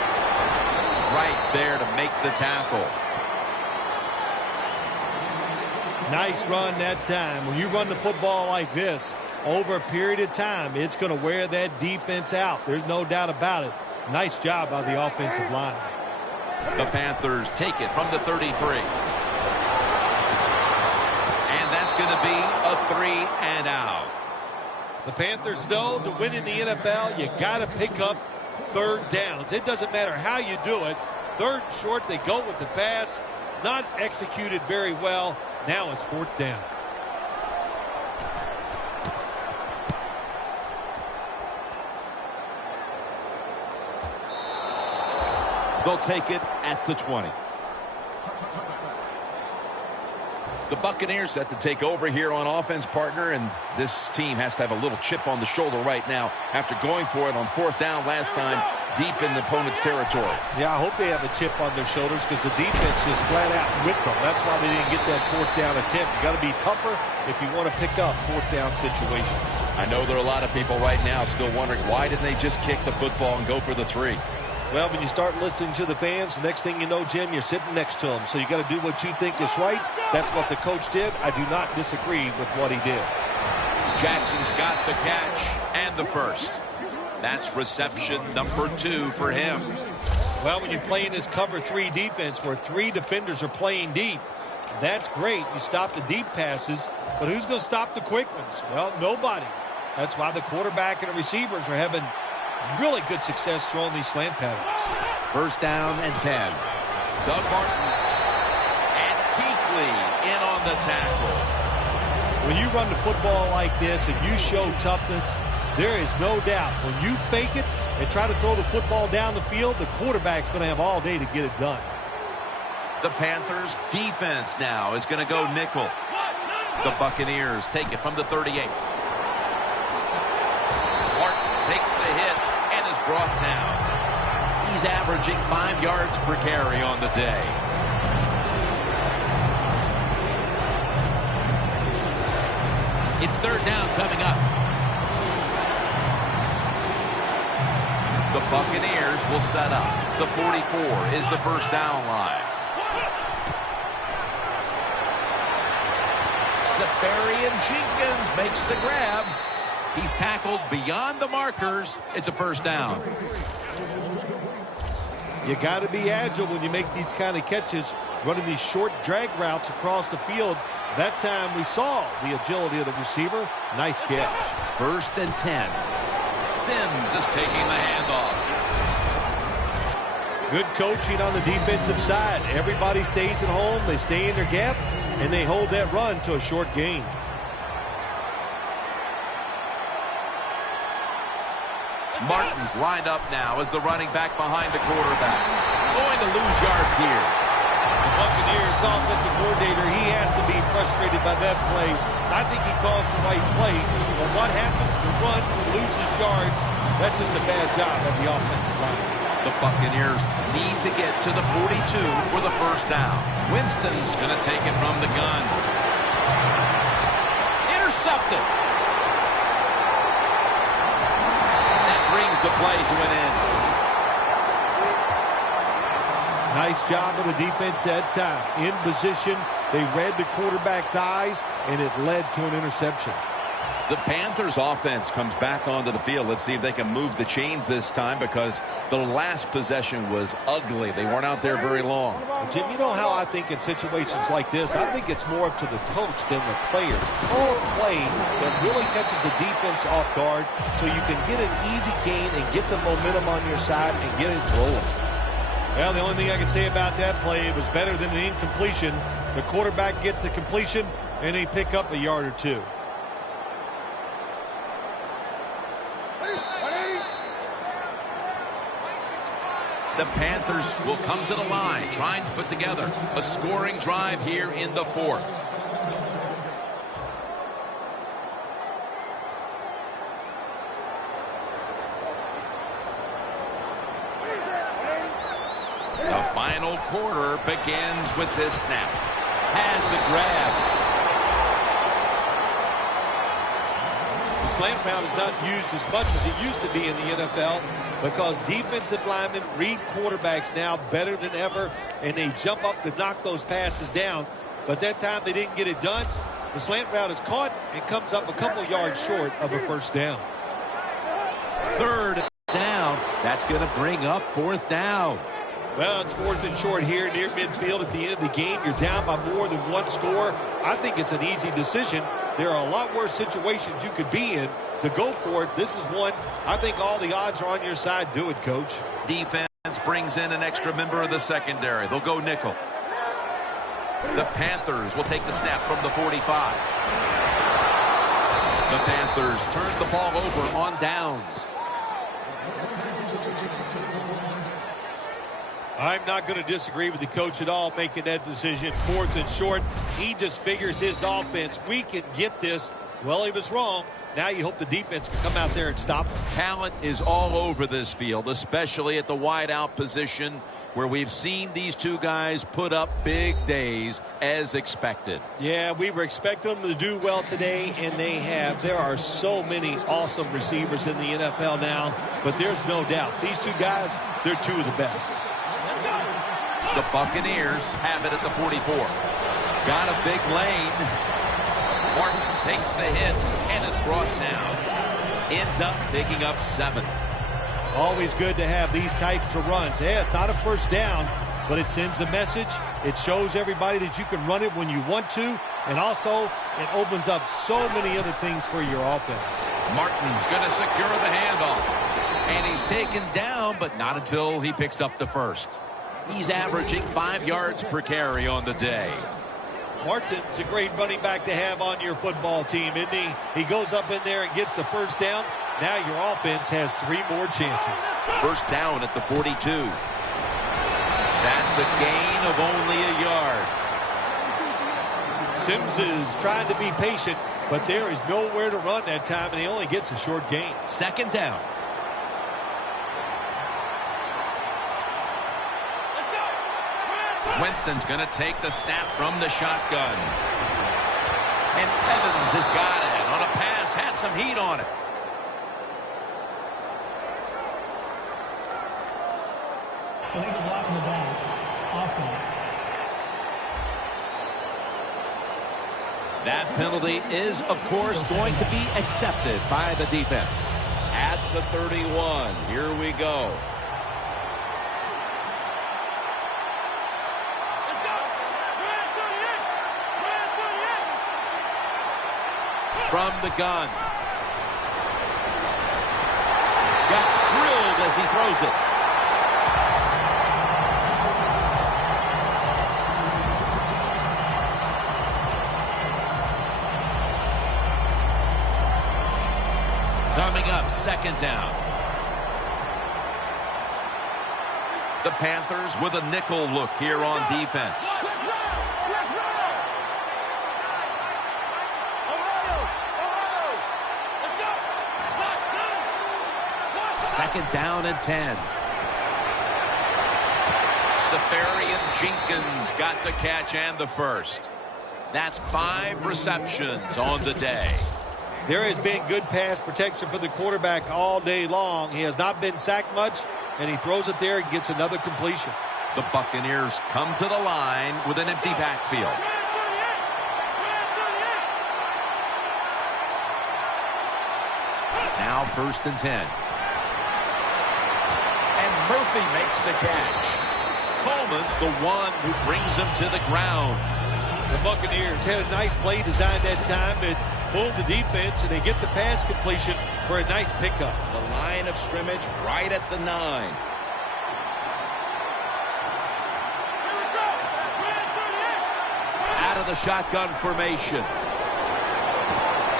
Right there to make the tackle. Nice run that time. When you run the football like this, over a period of time, it's going to wear that defense out. There's no doubt about it. Nice job by the offensive line. The Panthers take it from the 33. And that's going to be a 3-and-out. The Panthers know to win in the NFL, you got to pick up third downs. It doesn't matter how you do it. Third and short, they go with the pass. Not executed very well. Now it's fourth down. They'll take it at the 20. The Buccaneers set to take over here on offense, partner, and this team has to have a little chip on the shoulder right now after going for it on fourth down last time deep in the opponent's territory. Yeah, I hope they have a chip on their shoulders because the defense just flat out whipped them. That's why they didn't get that fourth down attempt. You got to be tougher if you want to pick up fourth down situations. I know there are a lot of people right now still wondering why didn't they just kick the football and go for the 3? Well, when you start listening to the fans, the next thing you know, Jim, you're sitting next to them. So you got to do what you think is right. That's what the coach did. I do not disagree with what he did. Jackson's got the catch and the first. That's reception number 2 for him. Well, when you're playing this cover 3 defense where 3 defenders are playing deep, that's great. You stop the deep passes, but who's going to stop the quick ones? Well, nobody. That's why the quarterback and the receivers are having really good success throwing these slant patterns. First down and 10. Doug Martin and Kuechly in on the tackle. When you run the football like this and you show toughness, there is no doubt when you fake it and try to throw the football down the field, the quarterback's going to have all day to get it done. The Panthers defense now is going to go nickel. The Buccaneers take it from the 38. Martin takes the hit and is brought down. He's averaging 5 yards per carry on the day. It's third down coming up. The Buccaneers will set up. The 44 is the first down line. Safarian Jenkins makes the grab. He's tackled beyond the markers. It's a first down. You got to be agile when you make these kind of catches, running these short drag routes across the field. That time we saw the agility of the receiver. Nice catch. First and 10. Sims is taking the handoff. Good coaching on the defensive side. Everybody stays at home. They stay in their gap, and they hold that run to a short gain. Martin's lined up now as the running back behind the quarterback. Going to lose yards here. The Buccaneers offensive coordinator, he has to be frustrated by that play. I think he calls the right play, but what happens to run, loses yards, that's just a bad job at the offensive line. The Buccaneers need to get to the 42 for the first down. Winston's going to take it from the gun. Intercepted. That brings the play to an end. Nice job of the defense that time. In position, they read the quarterback's eyes, and it led to an interception. The Panthers offense comes back onto the field. Let's see if they can move the chains this time, because the last possession was ugly. They weren't out there very long. Jim, you know how I think in situations like this, I think it's more up to the coach than the players. Call a play that really catches the defense off guard so you can get an easy gain and get the momentum on your side and get it rolling. Well, the only thing I can say about that play, it was better than an incompletion. The quarterback gets the completion, and they pick up a yard or two. The Panthers will come to the line, trying to put together a scoring drive here in the fourth. The final quarter begins with this snap. Has the grab. The slant route is not used as much as it used to be in the NFL because defensive linemen read quarterbacks now better than ever, and they jump up to knock those passes down. but that time they didn't get it done. The slant route is caught and comes up a couple yards short of a first down. Third down. That's going to bring up fourth down. Well, it's fourth and short here near midfield at the end of the game. You're down by more than one score. I think it's an easy decision. There are a lot worse situations you could be in to go for it. This is one. I think all the odds are on your side. Do it, Coach. Defense brings in an extra member of the secondary. They'll go nickel. The Panthers will take the snap from the 45. The Panthers turn the ball over on downs. I'm not going to disagree with the coach at all making that decision. Fourth and short. He just figures his offense, we can get this. Well, he was wrong. Now you hope the defense can come out there and stop him. Talent is all over this field, especially at the wideout position, where we've seen these two guys put up big days as expected. Yeah, we were expecting them to do well today, and they have. There are so many awesome receivers in the NFL now, but there's no doubt. These two guys, they're two of the best. The Buccaneers have it at the 44. Got a big lane. Martin takes the hit and is brought down. Ends up picking up 7. Always good to have these types of runs. Yeah, it's not a first down, but it sends a message. It shows everybody that you can run it when you want to, and also it opens up so many other things for your offense. Martin's going to secure the handoff, and he's taken down, but not until he picks up the first. He's averaging 5 yards per carry on the day. Martin's a great running back to have on your football team, isn't he? He goes up in there and gets the first down. Now your offense has 3 more chances. First down at the 42. That's a gain of only a yard. Sims is trying to be patient, but there is nowhere to run that time, and he only gets a short gain. Second down. Winston's going to take the snap from the shotgun. And Evans has got it on a pass, had some heat on it. Illegal block in the back. Offense. That penalty is, of course, going to be accepted by the defense. At the 31, here we go. From the gun. Got drilled as he throws it. Coming up, second down. The Panthers with a nickel look here on defense. Second down and 10. Safarian Jenkins got the catch and the first. That's 5 receptions on the day. There has been good pass protection for the quarterback all day long. He has not been sacked much, and he throws it there and gets another completion. The Buccaneers come to the line with an empty backfield. Now first and 10. And Murphy makes the catch. Coleman's the one who brings him to the ground. The Buccaneers had a nice play designed that time. It pulled the defense, and they get the pass completion for a nice pickup. The line of scrimmage right at the 9. Out of the shotgun formation.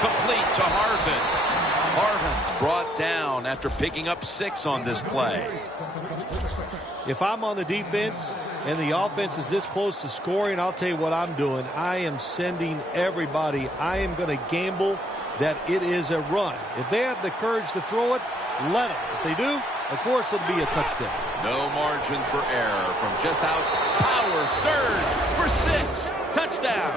Complete to Harvin. Harvin's brought down after picking up 6 on this play. If I'm on the defense and the offense is this close to scoring, I'll tell you what I'm doing. I am sending everybody. I am going to gamble that it is a run. If they have the courage to throw it, let them. If they do, of course it'll be a touchdown. No margin for error from just outside. Power surge for 6. Touchdown.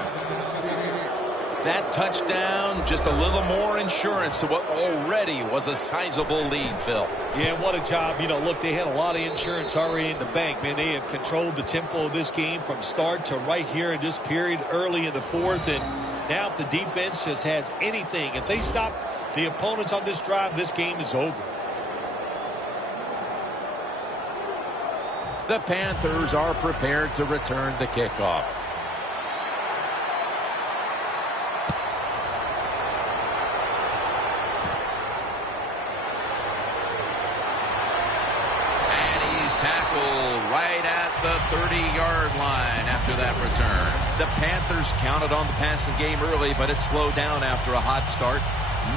That touchdown, just a little more insurance to what already was a sizable lead, Phil. Yeah, what a job. You know, look, they had a lot of insurance already in the bank. Man, they have controlled the tempo of this game from start to right here in this period early in the fourth. And now if the defense just has anything, if they stop the opponents on this drive, this game is over. The Panthers are prepared to return the kickoff. Right at the 30-yard line after that return. The Panthers counted on the passing game early, but it slowed down after a hot start.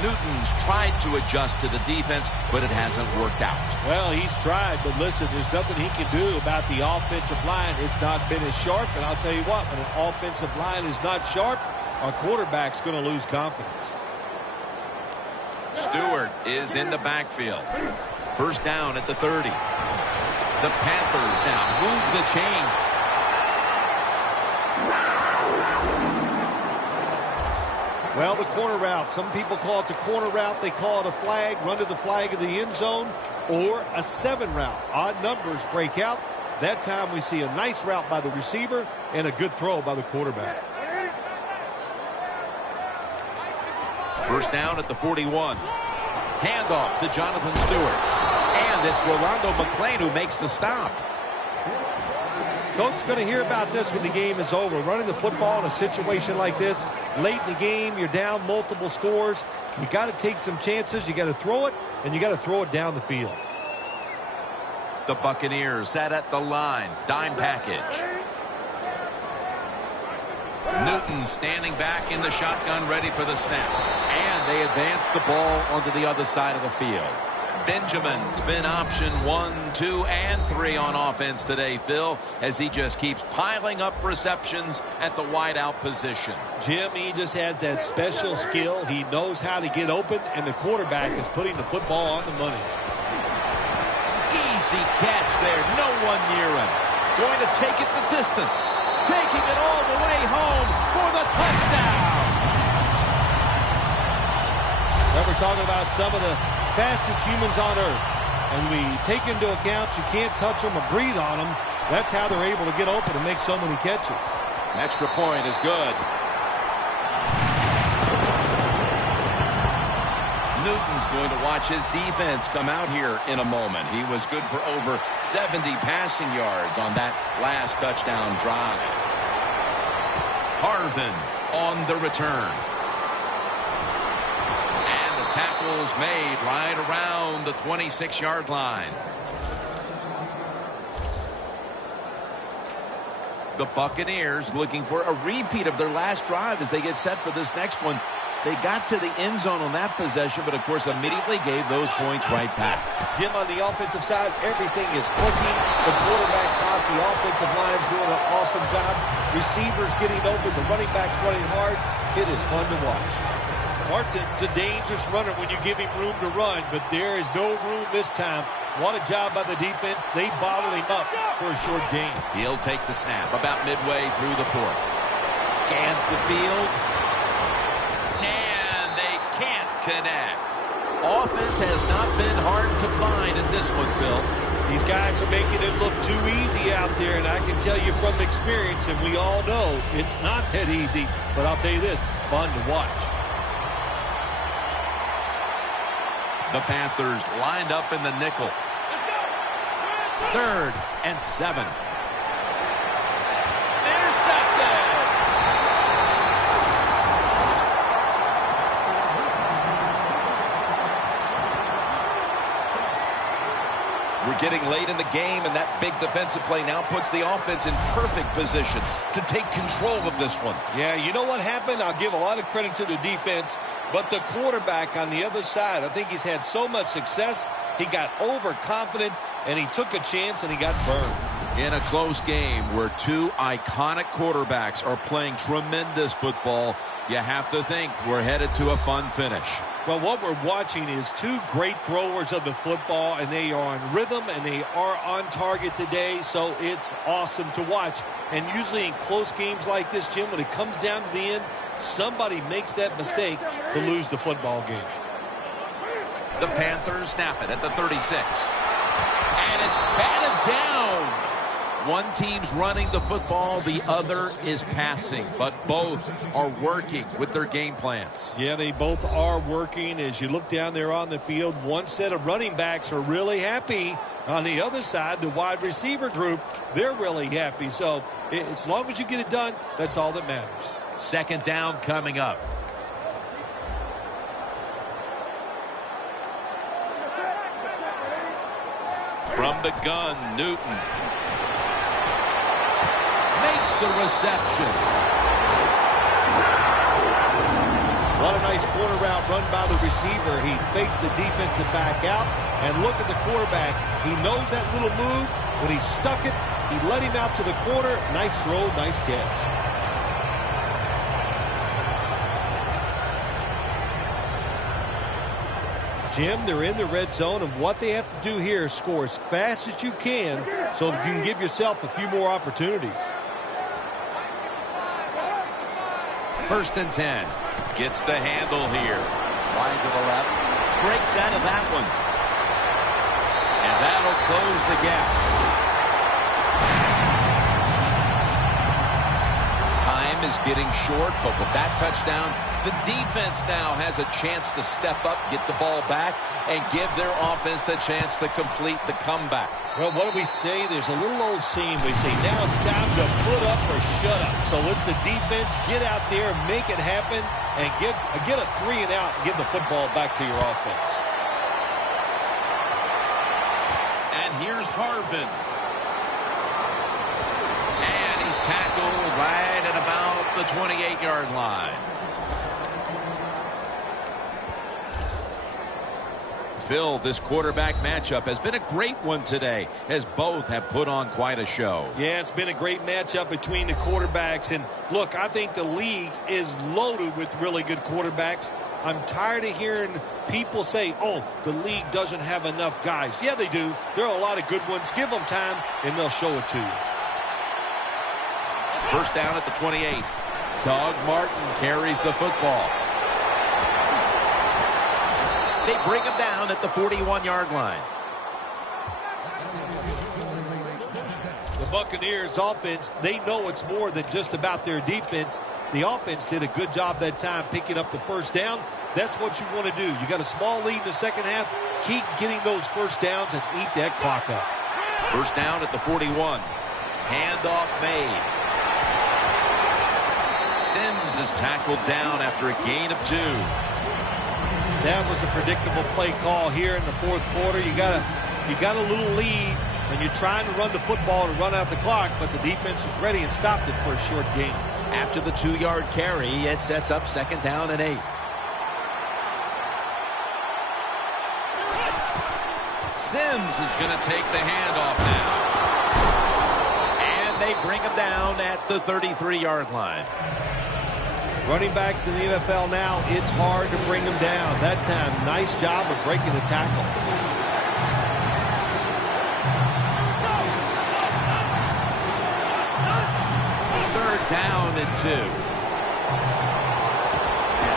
Newton's tried to adjust to the defense, but it hasn't worked out. Well, he's tried, but listen, there's nothing he can do about the offensive line. It's not been as sharp, and I'll tell you what, when an offensive line is not sharp, our quarterback's going to lose confidence. Stewart is in the backfield. First down at the 30. The Panthers now move the chains. Well, the corner route. Some people call it the corner route. They call it a flag, run to the flag of the end zone, or a 7 route. Odd numbers break out. That time we see a nice route by the receiver and a good throw by the quarterback. First down at the 41. Handoff to Jonathan Stewart. And it's Rolando McClain who makes the stop. Coach is going to hear about this when the game is over. Running the football in a situation like this, late in the game, you're down multiple scores. You got to take some chances. You got to throw it, and you got to throw it down the field. The Buccaneers sat at the line. Dime package. Newton standing back in the shotgun, ready for the snap. And they advance the ball onto the other side of the field. Benjamin's been option 1, 2, and 3 on offense today, Phil, as he just keeps piling up receptions at the wideout position. Jim, he just has that special skill. He knows how to get open, and the quarterback is putting the football on the money. Easy catch there. No one near him. Going to take it the distance. Taking it all the way home for the touchdown. Well, we're talking about some of the fastest humans on earth. And we take into account you can't touch them or breathe on them. That's how they're able to get open and make so many catches. An extra point is good. Newton's going to watch his defense come out here in a moment. He was good for over 70 passing yards on that last touchdown drive. Harvin on the return. Tackles made right around the 26-yard line. The Buccaneers looking for a repeat of their last drive as they get set for this next one. They got to the end zone on that possession, but of course immediately gave those points right back. Jim, on the offensive side, everything is clicking. The quarterback's hot. The offensive line's doing an awesome job. Receivers getting open. The running backs running hard. It is fun to watch. Martin's a dangerous runner when you give him room to run, but there is no room this time. What a job by the defense. They bottled him up for a short gain. He'll take the snap about midway through the fourth. Scans the field. And they can't connect. Offense has not been hard to find at this one, Phil. These guys are making it look too easy out there, and I can tell you from experience, and we all know it's not that easy, but I'll tell you this, fun to watch. The Panthers lined up in the nickel. 3rd and 7. Intercepted! We're getting late in the game, and that big defensive play now puts the offense in perfect position to take control of this one. Yeah, you know what happened? I'll give a lot of credit to the defense, but the quarterback on the other side, I think he's had so much success, he got overconfident, and he took a chance, and he got burned. In a close game where two iconic quarterbacks are playing tremendous football, you have to think we're headed to a fun finish. Well, what we're watching is two great throwers of the football, and they are on rhythm, and they are on target today, so it's awesome to watch. And usually in close games like this, Jim, when it comes down to the end, somebody makes that mistake to lose the football game. The Panthers snap it at the 36. And it's batted down. One team's running the football, the other is passing, but both are working with their game plans. Yeah, they both are working. As you look down there on the field, one set of running backs are really happy. On the other side, the wide receiver group, they're really happy. So as long as you get it done, that's all that matters. Second down coming up. From the gun, Newton makes the reception. What a nice corner route run by the receiver. He fakes the defensive back out, and look at the quarterback. He knows that little move. When he stuck it, he let him out to the corner. Nice throw, nice catch. Jim, they're in the red zone, and what they have to do here is score as fast as you can so you can give yourself a few more opportunities. First and 10. Gets the handle here. Wide to the left. Breaks out of that one. And that'll close the gap. Time is getting short, but with that touchdown, the defense now has a chance to step up, get the ball back, and give their offense the chance to complete the comeback. Well, what do we say? There's a little old saying. We say, now it's time to put up or shut up. So it's the defense. Get out there, make it happen, and get a 3 and out and give the football back to your offense. And here's Harvin. And he's tackled right at about the 28-yard line. Phil, this quarterback matchup has been a great one today, as both have put on quite a show. Yeah, it's been a great matchup between the quarterbacks. And look, I think the league is loaded with really good quarterbacks. I'm tired of hearing people say, oh, the league doesn't have enough guys. Yeah, they do. There are a lot of good ones. Give them time, and they'll show it to you. First down at the 28. Doug Martin carries the football. They bring him down at the 41-yard line. The Buccaneers offense, they know it's more than just about their defense. The offense did a good job that time picking up the first down. That's what you want to do. You got a small lead in the second half. Keep getting those first downs and eat that clock up. First down at the 41. Handoff made. Sims is tackled down after a gain of 2. That was a predictable play call here in the fourth quarter. You got a little lead, and you're trying to run the football to run out the clock, but the defense was ready and stopped it for a short gain. After the 2-yard carry, it sets up second down and 8. Sims is going to take the handoff now. And they bring him down at the 33-yard line. Running backs in the NFL now, it's hard to bring them down. That time, nice job of breaking the tackle. Third down and 2. And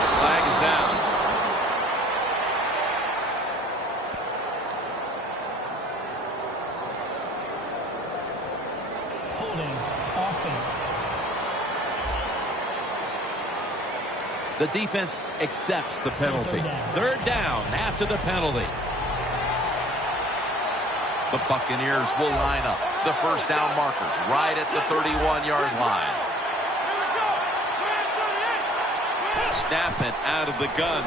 the flag is down. Holding offense. The defense accepts the penalty. Third down after the penalty. The Buccaneers will line up the first down markers right at the 31-yard line. Snap it out of the gun.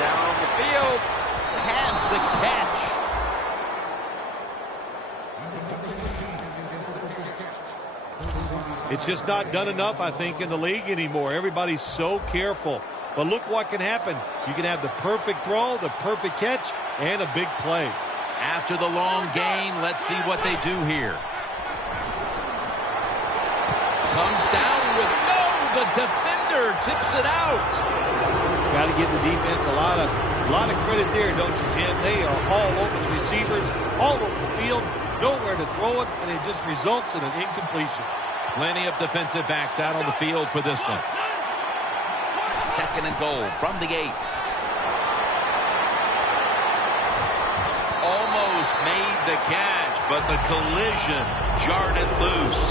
Down the field. Has the catch. It's just not done enough, I think, in the league anymore. Everybody's so careful. But look what can happen. You can have the perfect throw, the perfect catch, and a big play. After the long gain, let's see what they do here. Comes down with no. The defender tips it out. Got to give the defense a lot of credit there, don't you, Jim? They are all over the receivers, all over the field, nowhere to throw it, and it just results in an incompletion. Plenty of defensive backs out on the field for this one. 2nd and goal from the 8. Almost made the catch, but the collision jarred it loose.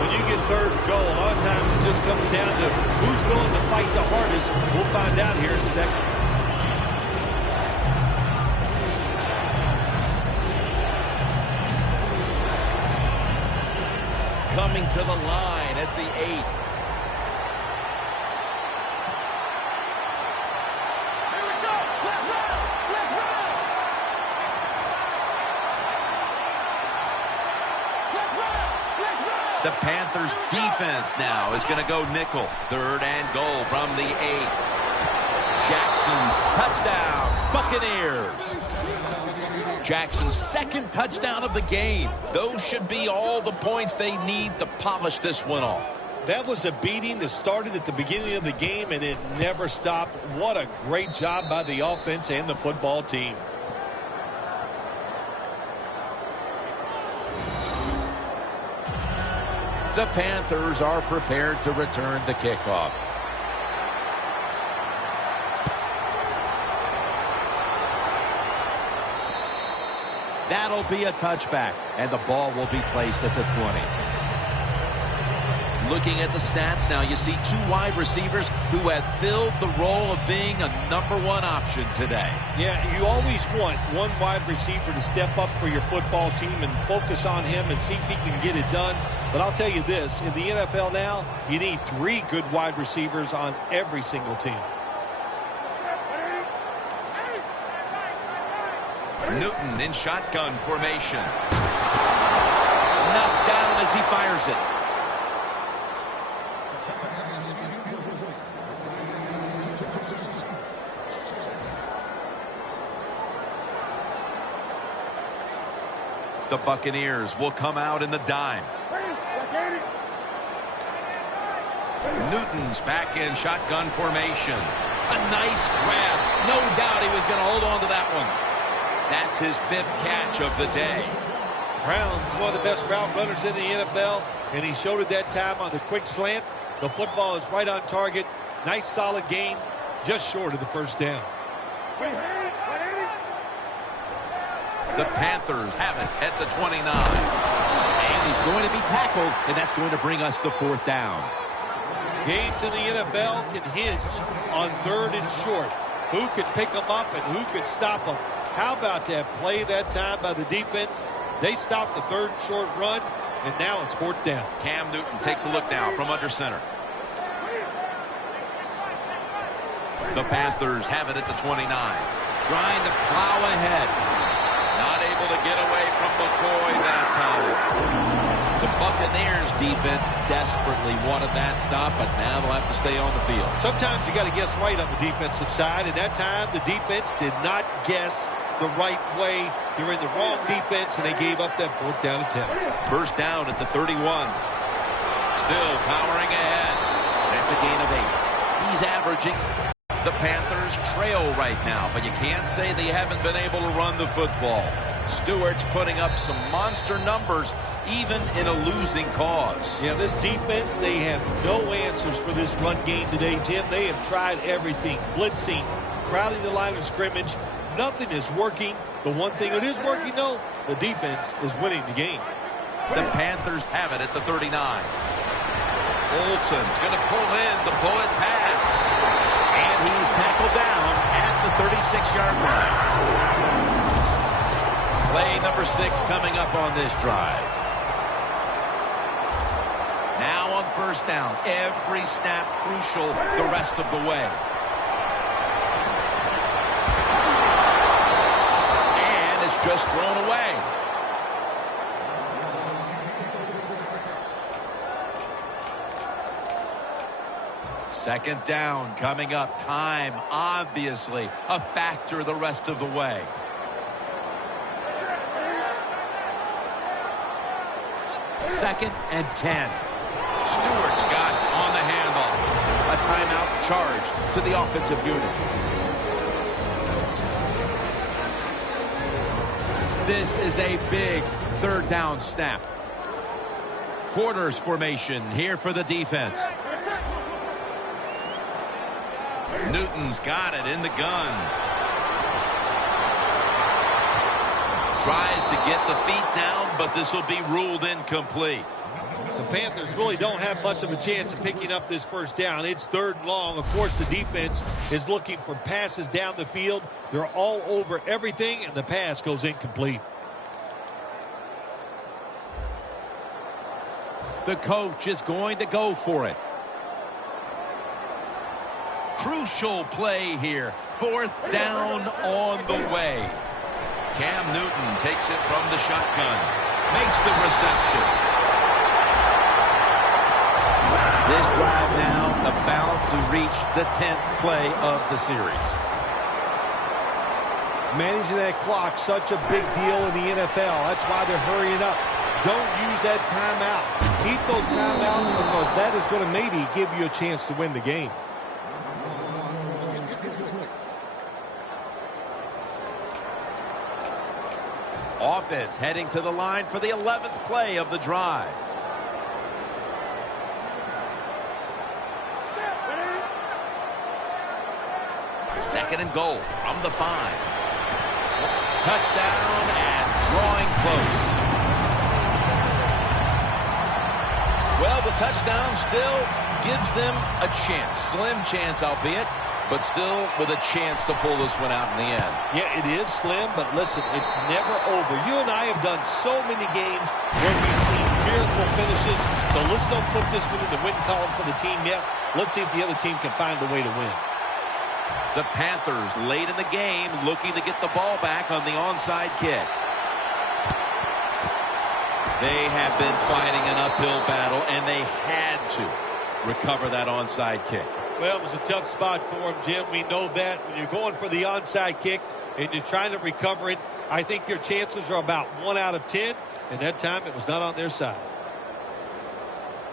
When you get 3rd and goal, a lot of times it just comes down to who's willing to fight the hardest. We'll find out here in a second. Coming to the line at the 8. The Panthers defense now is going to go nickel. 3rd and goal from the 8. Jackson's touchdown, Buccaneers. Jackson's 2nd touchdown of the game. Those should be all the points they need to polish this one off. That was a beating that started at the beginning of the game, and it never stopped. What a great job by the offense and the football team. The Panthers are prepared to return the kickoff. That'll be a touchback, and the ball will be placed at the 20. Looking at the stats now, you see 2 wide receivers who have filled the role of being a #1 option today. Yeah, you always want one wide receiver to step up for your football team and focus on him and see if he can get it done. But I'll tell you this, in the NFL now, you need 3 good wide receivers on every single team. Newton in shotgun formation. Knocked down as he fires it. The Buccaneers will come out in the dime. Newton's back in shotgun formation. A nice grab. No doubt he was going to hold on to that one. That's his 5th catch of the day. Brown's one of the best route runners in the NFL, and he showed it that time on the quick slant. The football is right on target. Nice, solid gain, just short of the 1st down. The Panthers have it at the 29. And he's going to be tackled, and that's going to bring us to 4th down. Games in the NFL can hinge on 3rd and short. Who can pick them up and who can stop them? How about that play that time by the defense? They stopped the 3rd and short run, and now it's 4th down. Cam Newton takes a look now from under center. The Panthers have it at the 29. Trying to plow ahead. Not able to get away from McCoy that time. The Buccaneers defense desperately wanted that stop, but now they'll have to stay on the field. Sometimes you got to guess right on the defensive side, and that time the defense did not guess the right way. They were in the wrong defense, and they gave up that 4th down attempt. 1st down at the 31. Still powering ahead. That's a gain of 8. He's averaging. The Panthers trail right now, but you can't say they haven't been able to run the football. Stewart's putting up some monster numbers, even in a losing cause. Yeah, this defense, they have no answers for this run game today, Jim. They have tried everything, blitzing, crowding the line of scrimmage. Nothing is working. The one thing that is working, though, the defense is winning the game. The Panthers have it at the 39. Olsen's going to pull in the bullet pass. And he's tackled down at the 36-yard line. Play number 6 coming up on this drive. Now on 1st down. Every snap crucial the rest of the way. And it's just thrown away. Second down coming up. Time, obviously, a factor the rest of the way. Second and 10. Stewart's got on the handoff. A timeout charged to the offensive unit. This is a big 3rd down snap. Quarters formation here for the defense. Newton's got it in the gun. Tries to get the feet down, but this will be ruled incomplete. The Panthers really don't have much of a chance of picking up this first down. It's 3rd and long. Of course, the defense is looking for passes down the field. They're all over everything, and the pass goes incomplete. The coach is going to go for it. Crucial play here. 4th down on the way. Cam Newton takes it from the shotgun. Makes the reception. This drive now about to reach the 10th play of the series. Managing that clock, such a big deal in the NFL. That's why they're hurrying up. Don't use that timeout. Keep those timeouts because that is going to maybe give you a chance to win the game. Offense heading to the line for the 11th play of the drive. Second and goal from the 5. Touchdown and drawing close. Well, the touchdown still gives them a chance. Slim chance, albeit, but still with a chance to pull this one out in the end. Yeah, it is slim, but listen, it's never over. You and I have done so many games where we've seen miracle finishes, so let's don't put this one in the win column for the team yet. Let's see if the other team can find a way to win. The Panthers late in the game looking to get the ball back on the onside kick. They have been fighting an uphill battle, and they had to recover that onside kick. Well, it was a tough spot for him, Jim. We know that. When you're going for the onside kick and you're trying to recover it, I think your chances are about 1 out of 10, and that time it was not on their side.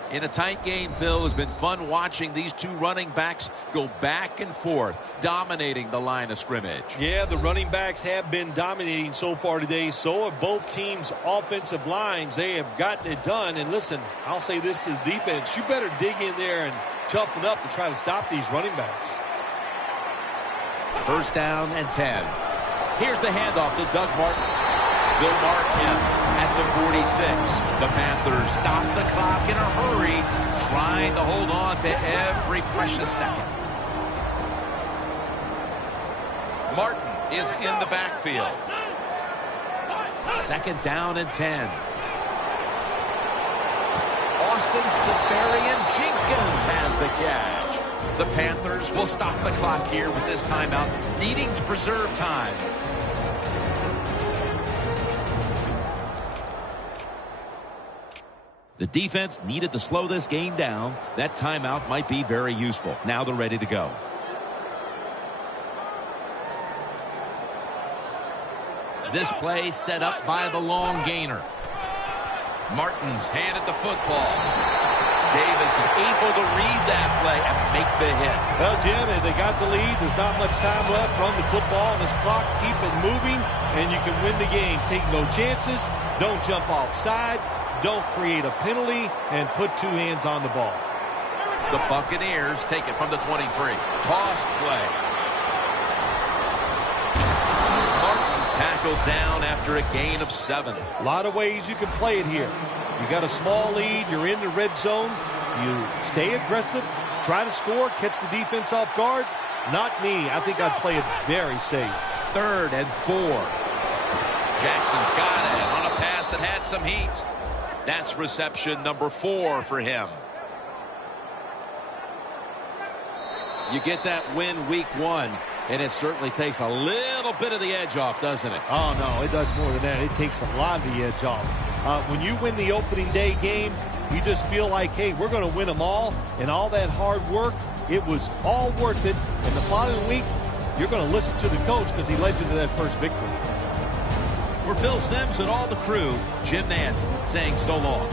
In a tight game, Phil, has been fun watching these two running backs go back and forth, dominating the line of scrimmage. Yeah, the running backs have been dominating so far today. So have both teams' offensive lines. They have gotten it done. And listen, I'll say this to the defense. You better dig in there and toughen up and try to stop these running backs. 1st down and 10. Here's the handoff to Doug Martin. They'll mark him at the 46. The Panthers stop the clock in a hurry, trying to hold on to every precious second. Martin is in the backfield. 2nd down and 10. Austin Seferian Jenkins has the catch. The Panthers will stop the clock here with this timeout, needing to preserve time. The defense needed to slow this game down. That timeout might be very useful. Now they're ready to go. This play set up by the long gainer. Martin's handed the football. Davis is able to read that play and make the hit. Well, Jim, if they got the lead, there's not much time left. Run the football on this clock, keep it moving, and you can win the game. Take no chances, don't jump off sides, don't create a penalty, and put 2 hands on the ball. The Buccaneers take it from the 23. Toss play. Martin's tackled down after a gain of 7. A lot of ways you can play it here. You got a small lead, you're in the red zone, you stay aggressive, try to score, catch the defense off guard. Not me. I think I'd play it very safe. 3rd and 4. Jackson's got it on a pass that had some heat. That's reception number 4 for him. You get that win week 1, and it certainly takes a little bit of the edge off, doesn't it? Oh, no, it does more than that. It takes a lot of the edge off. When you win the opening day game, you just feel like, hey, we're going to win them all, and all that hard work, it was all worth it. And the following week, you're going to listen to the coach because he led you to that first victory. For Phil Simms and all the crew, Jim Nance saying so long.